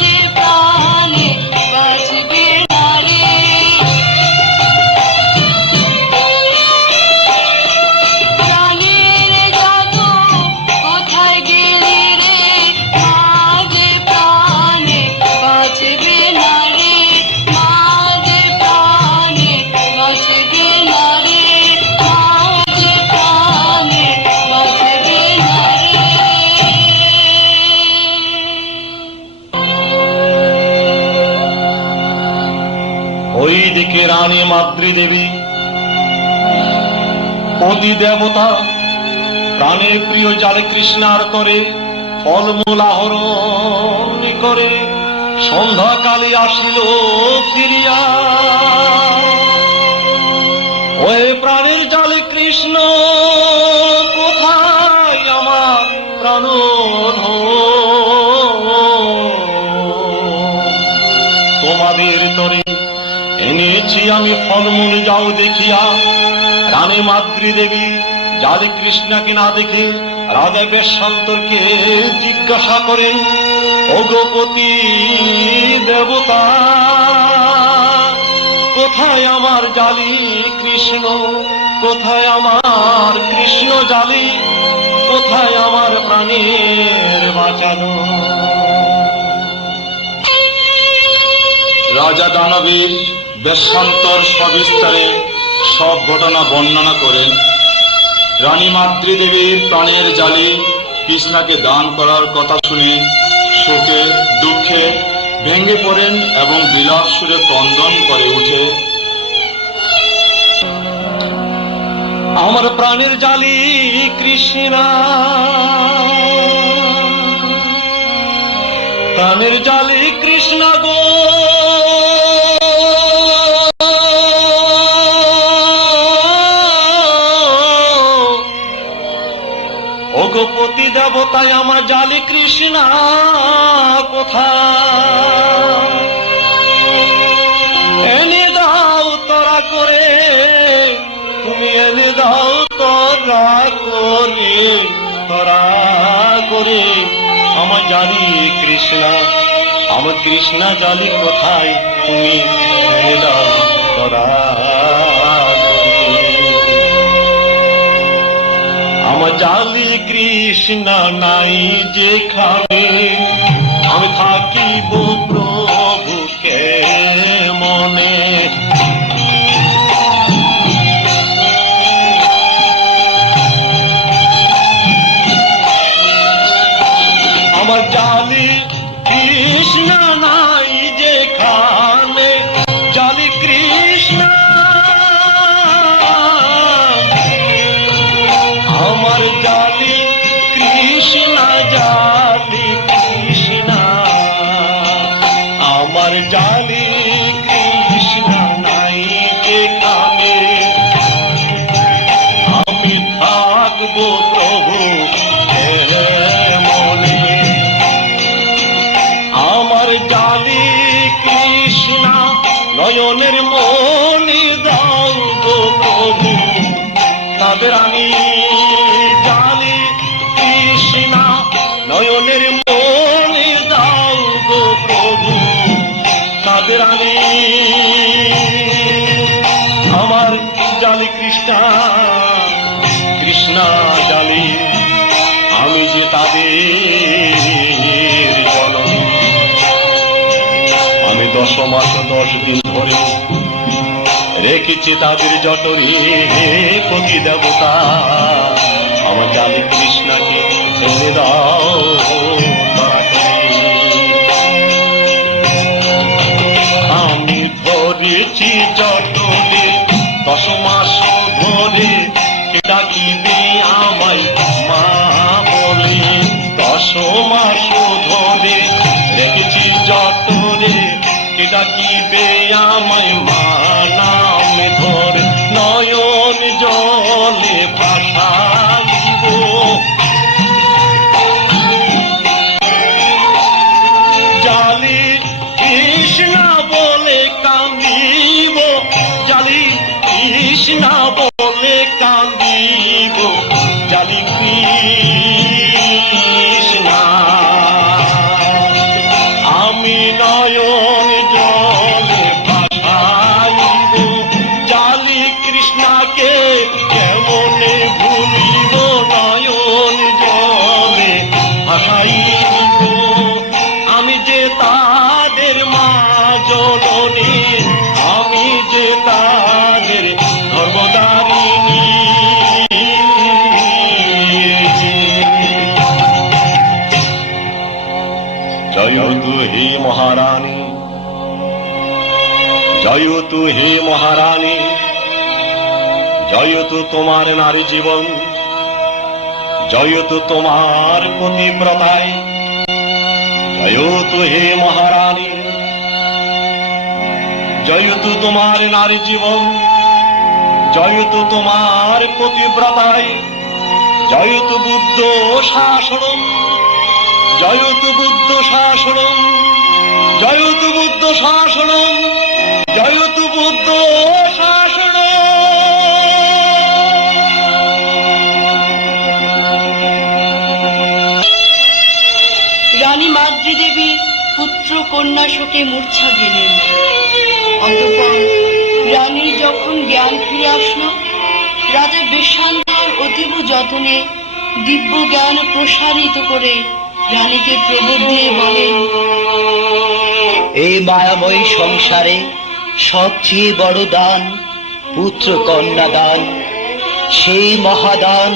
যে প্রাণে বাঁচবে না রে, প্রাণের যত কোথায় গেলি রে, মা যে প্রাণে বাঁচবে না রে, মা যে প্রাণে বাঁচবে না রে, মা যে প্রাণে বাঁচবে না রে। ওইদিকে রানী মাতৃদেবী পতি দেবতা প্রাণের প্রিয় জালে কৃষ্ণার করে ফলমূল আহরণ করে সন্ধ্যাকালে আসিল ফিরিয়া। ওই প্রাণের জালে কৃষ্ণ, কোথায় আমার প্রাণধন? তোমাদের তরে এনেছি আমি ফলমূল, যাও দেখিয়া। রানী মাদ্রী দেবী জালি কৃষ্ণকে না দেখে রাজা বেশান্তরকে জিজ্ঞাসা করেন, অগপতি দেবতা, কোথায় আমার জালি কৃষ্ণ? কোথায় আমার কৃষ্ণ জালি? কোথায় আমার প্রাণের বাঁচানো? রাজা দানবীর বেশান্তর সবিস্তারে সব ঘটনা বর্ণনা করেন। রানী মাদ্রী দেবীর প্রাণের জালি কৃষ্ণাকে দান করার কথা শুনে শোকে দুঃখে ভেঙে পড়েন এবং বিলাপ সুরে ক্রন্দন করে উঠে, আমার প্রাণের জালি কৃষ্ণ, প্রাণের জালি কৃষ্ণ গো, অগপতি দেবতায় আমার জালি কৃষ্ণ কোথায়? এনে দাও তোরা করে, তুমি এনে দাও তোরা করে, তোরা করে আমার জালি কৃষ্ণ, আমার কৃষ্ণ জালি কোথায়? তুমি এনে দাও তোরা করে। আমার জালি কৃষ্ণ নাই যেখানে, আমি থাকিব প্রভুকে মনে। আমার জালি কৃষ্ণ নাই যেখানে, জালি কৃষ্ণ, আমার জালি কৃষ্ণ, জালি কৃষ্ণ, আমার জালি কৃষ্ণ নাই যেখানে, আমি থাকবো প্রভু মনে। আমার জালি কৃষ্ণ নয়নের মনি দাও গো প্রভু, তাদের আমি জালি কৃষ্ণ নয়নের মনি দাও গো প্রভু, তাদের আমি আমার জালি কৃষ্ণ, কৃষ্ণ জালি, আমি যে তাদের জননী। আমি 10 মাস 10 দিন ধরে রেখেছি তাদের জটরে পতি দেবতা, আমার জালি কৃষ্ণকে এনে দাও তাড়াতাড়ি। আমি ধরেছি জটরে 10 মাস ধরে, ডাকিবে আমায় মা বলে। 10 মাস ধরে রেখেছি জটরে, ডাকিবে আমায় মা নাম ধর, নয়ন জলে ভাসাইব। জালি কৃষ্ণ বলে কান্দিব, জালি কৃষ্ণ বলে কান্দিব, জালি কৃষ্ণ, আমি নয়ন জলে ভাসাইব। জালি কৃষ্ণকে কেমনে ভুলিব, নয়ন জলে ভাসাইব। আমি যে তাদের মা জননী, আমি যে তাদের ধর্মদারিণী। জয়তু হে মহারানী, জয়তু হে মহারানী, জয়তু তোমার নারী জীবন, জয়তু তোমার পতিব্রতায়, জয়তু হে মহারানী, জয়তু তোমার নারী জীবন, জয়তু তোমার পতিব্রতায়, জয়তু বুদ্ধ শাসনম, জয়তু বুদ্ধ শাসনম, জয়তু বুদ্ধ শাসনম, জয়তু বুদ্ধ শাসনম। রানী মাদ্রী দেবী পুত্র কন্যা শোকে মূর্ছা গেলেন। অতঃপর রানীর যখন জ্ঞান ফিরে আসলো, রাজা বেশান্তর অতীব যত্নে দিব্য জ্ঞান প্রসারিত করে রানীকে প্রবোধ দিয়ে বলেন, এই মায়াময় সংসারে সবচেয়ে বড় দান পুত্র কন্যা দান। সেই মহাদান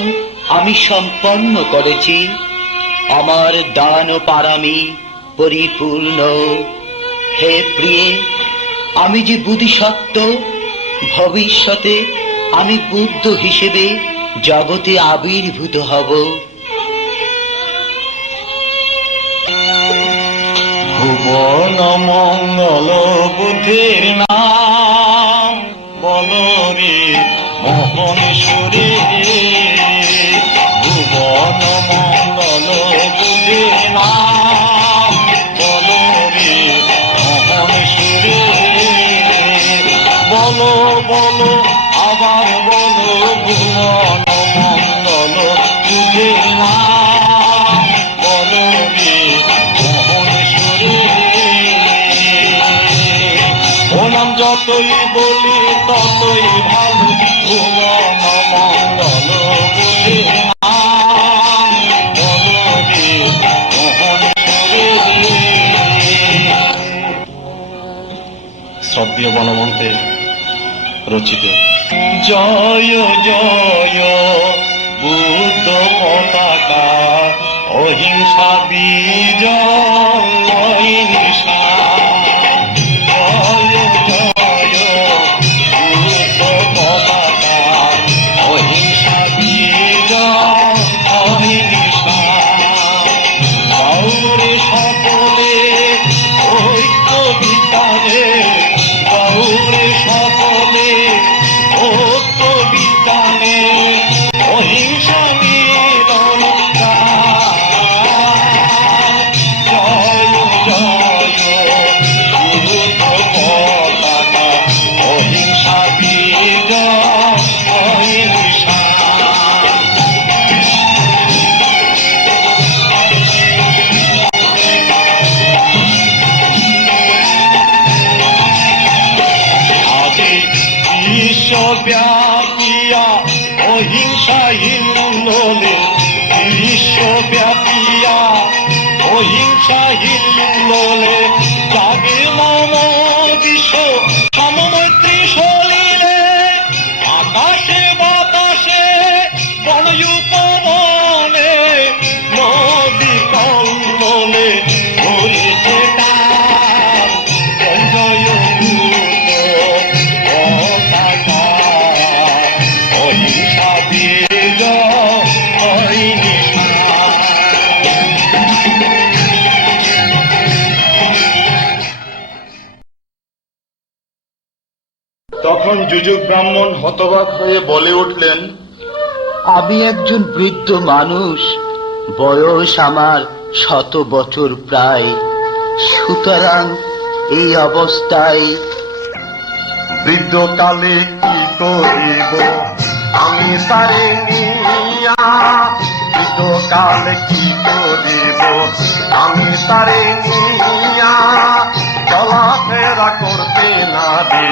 আমি সম্পন্ন করেছি। আমার দান ও পারামি পরিপূর্ণ। হে প্রিয়ে, আমি যে বুদ্ধিসত্ত্ব, ভবিষ্যতে আমি বুদ্ধ হিসেবে জগতে আবির্ভূত হব। ভুবন মঙ্গল বুদ্ধির নাম বলো রে মোহনেশ্বরী, ভুবন মঙ্গল বুদ্ধির নাম বলো রে মোহনেশ্বরী, বলো বলো আবার বলো ভুবন মঙ্গল বুদ্ধির নাম বলো রে মোহনেশ্বরী। ও নাম যতই বলি ততই ভালো, ভুবন মঙ্গল বুদ্ধির নাম বলো রে মোহনেশ্বরী। শ্রদ্ধেয় বনমন্ত্রে রচিত। জয় জয় বুদ্ধ পতাকা, অহিংসা বিজয় নিশা। জয় জয় বুদ্ধ পতাকা, অহিংসা বিজয় নিশা। গৌরে সকলে ঐক্য বিতানে, গৌরে সকলে ঐক্য বিতানে, অহিংসা মিলন গান। জয় জয় বুদ্ধ পতাকা, অহিংসা বিজয় নিশা। আদি বিশ্বব্যাপিয়া অহিংসা হিন্দোলে, বিশ্বব্যাপিয়া অহিংসা হিন্দোলে, জাগে মম বিশ্ব সমমৈত্রী সলিলে। আকাশে বাতাসে বনয়ুপবনে, নদী কল্লোলে ধরেছে তার। জয় জয় বুদ্ধ পতাকা, অহিংসা বিজয় নিশা। তখন যুযুক ব্রাহ্মণ হতবাক হয়ে বলে উঠলেন, আমি একজন বৃদ্ধ মানুষ, বয়স আমার 100 বছর প্রায়। সুতরাং এই অবস্থায় বৃদ্ধকালে কি করিব আমি তারে নিয়া, বৃদ্ধকালে কি করিব আমি তারে নিয়া। চলাফেরা করতে না দে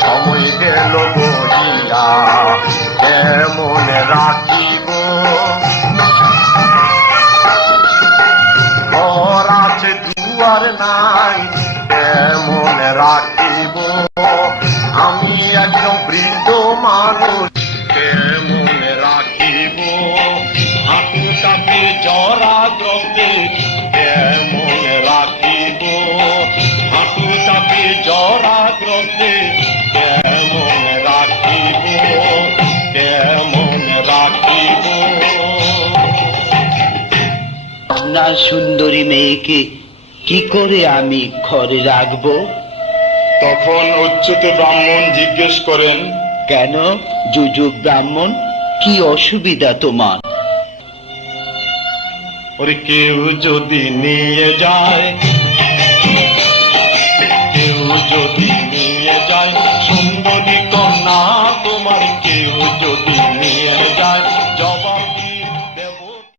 সময় গেল বহিয়া, কেমন রাখিব ঘর আছে দুয়ার নাই, কেমন রাখিব আমি একজন বৃদ্ধ মানুষ, কেমন রাখিব হাঁটু কাপে জরা গ্রহে, কেমন রাখিব হাঁটু কাপে জরা গ্রহে, কেমন রাখিব কেমন রাখিব। আপনার সুন্দরী মেয়েকে কি করে আমি ঘরে রাখবো? তখন উচ্চত ব্রাহ্মণ জিজ্ঞেস করেন, কেন যুযুক ব্রাহ্মণ, কি অসুবিধা তোমার? ওরে কেউ যদি নিয়ে যায়, কেউ যদি নিয়ে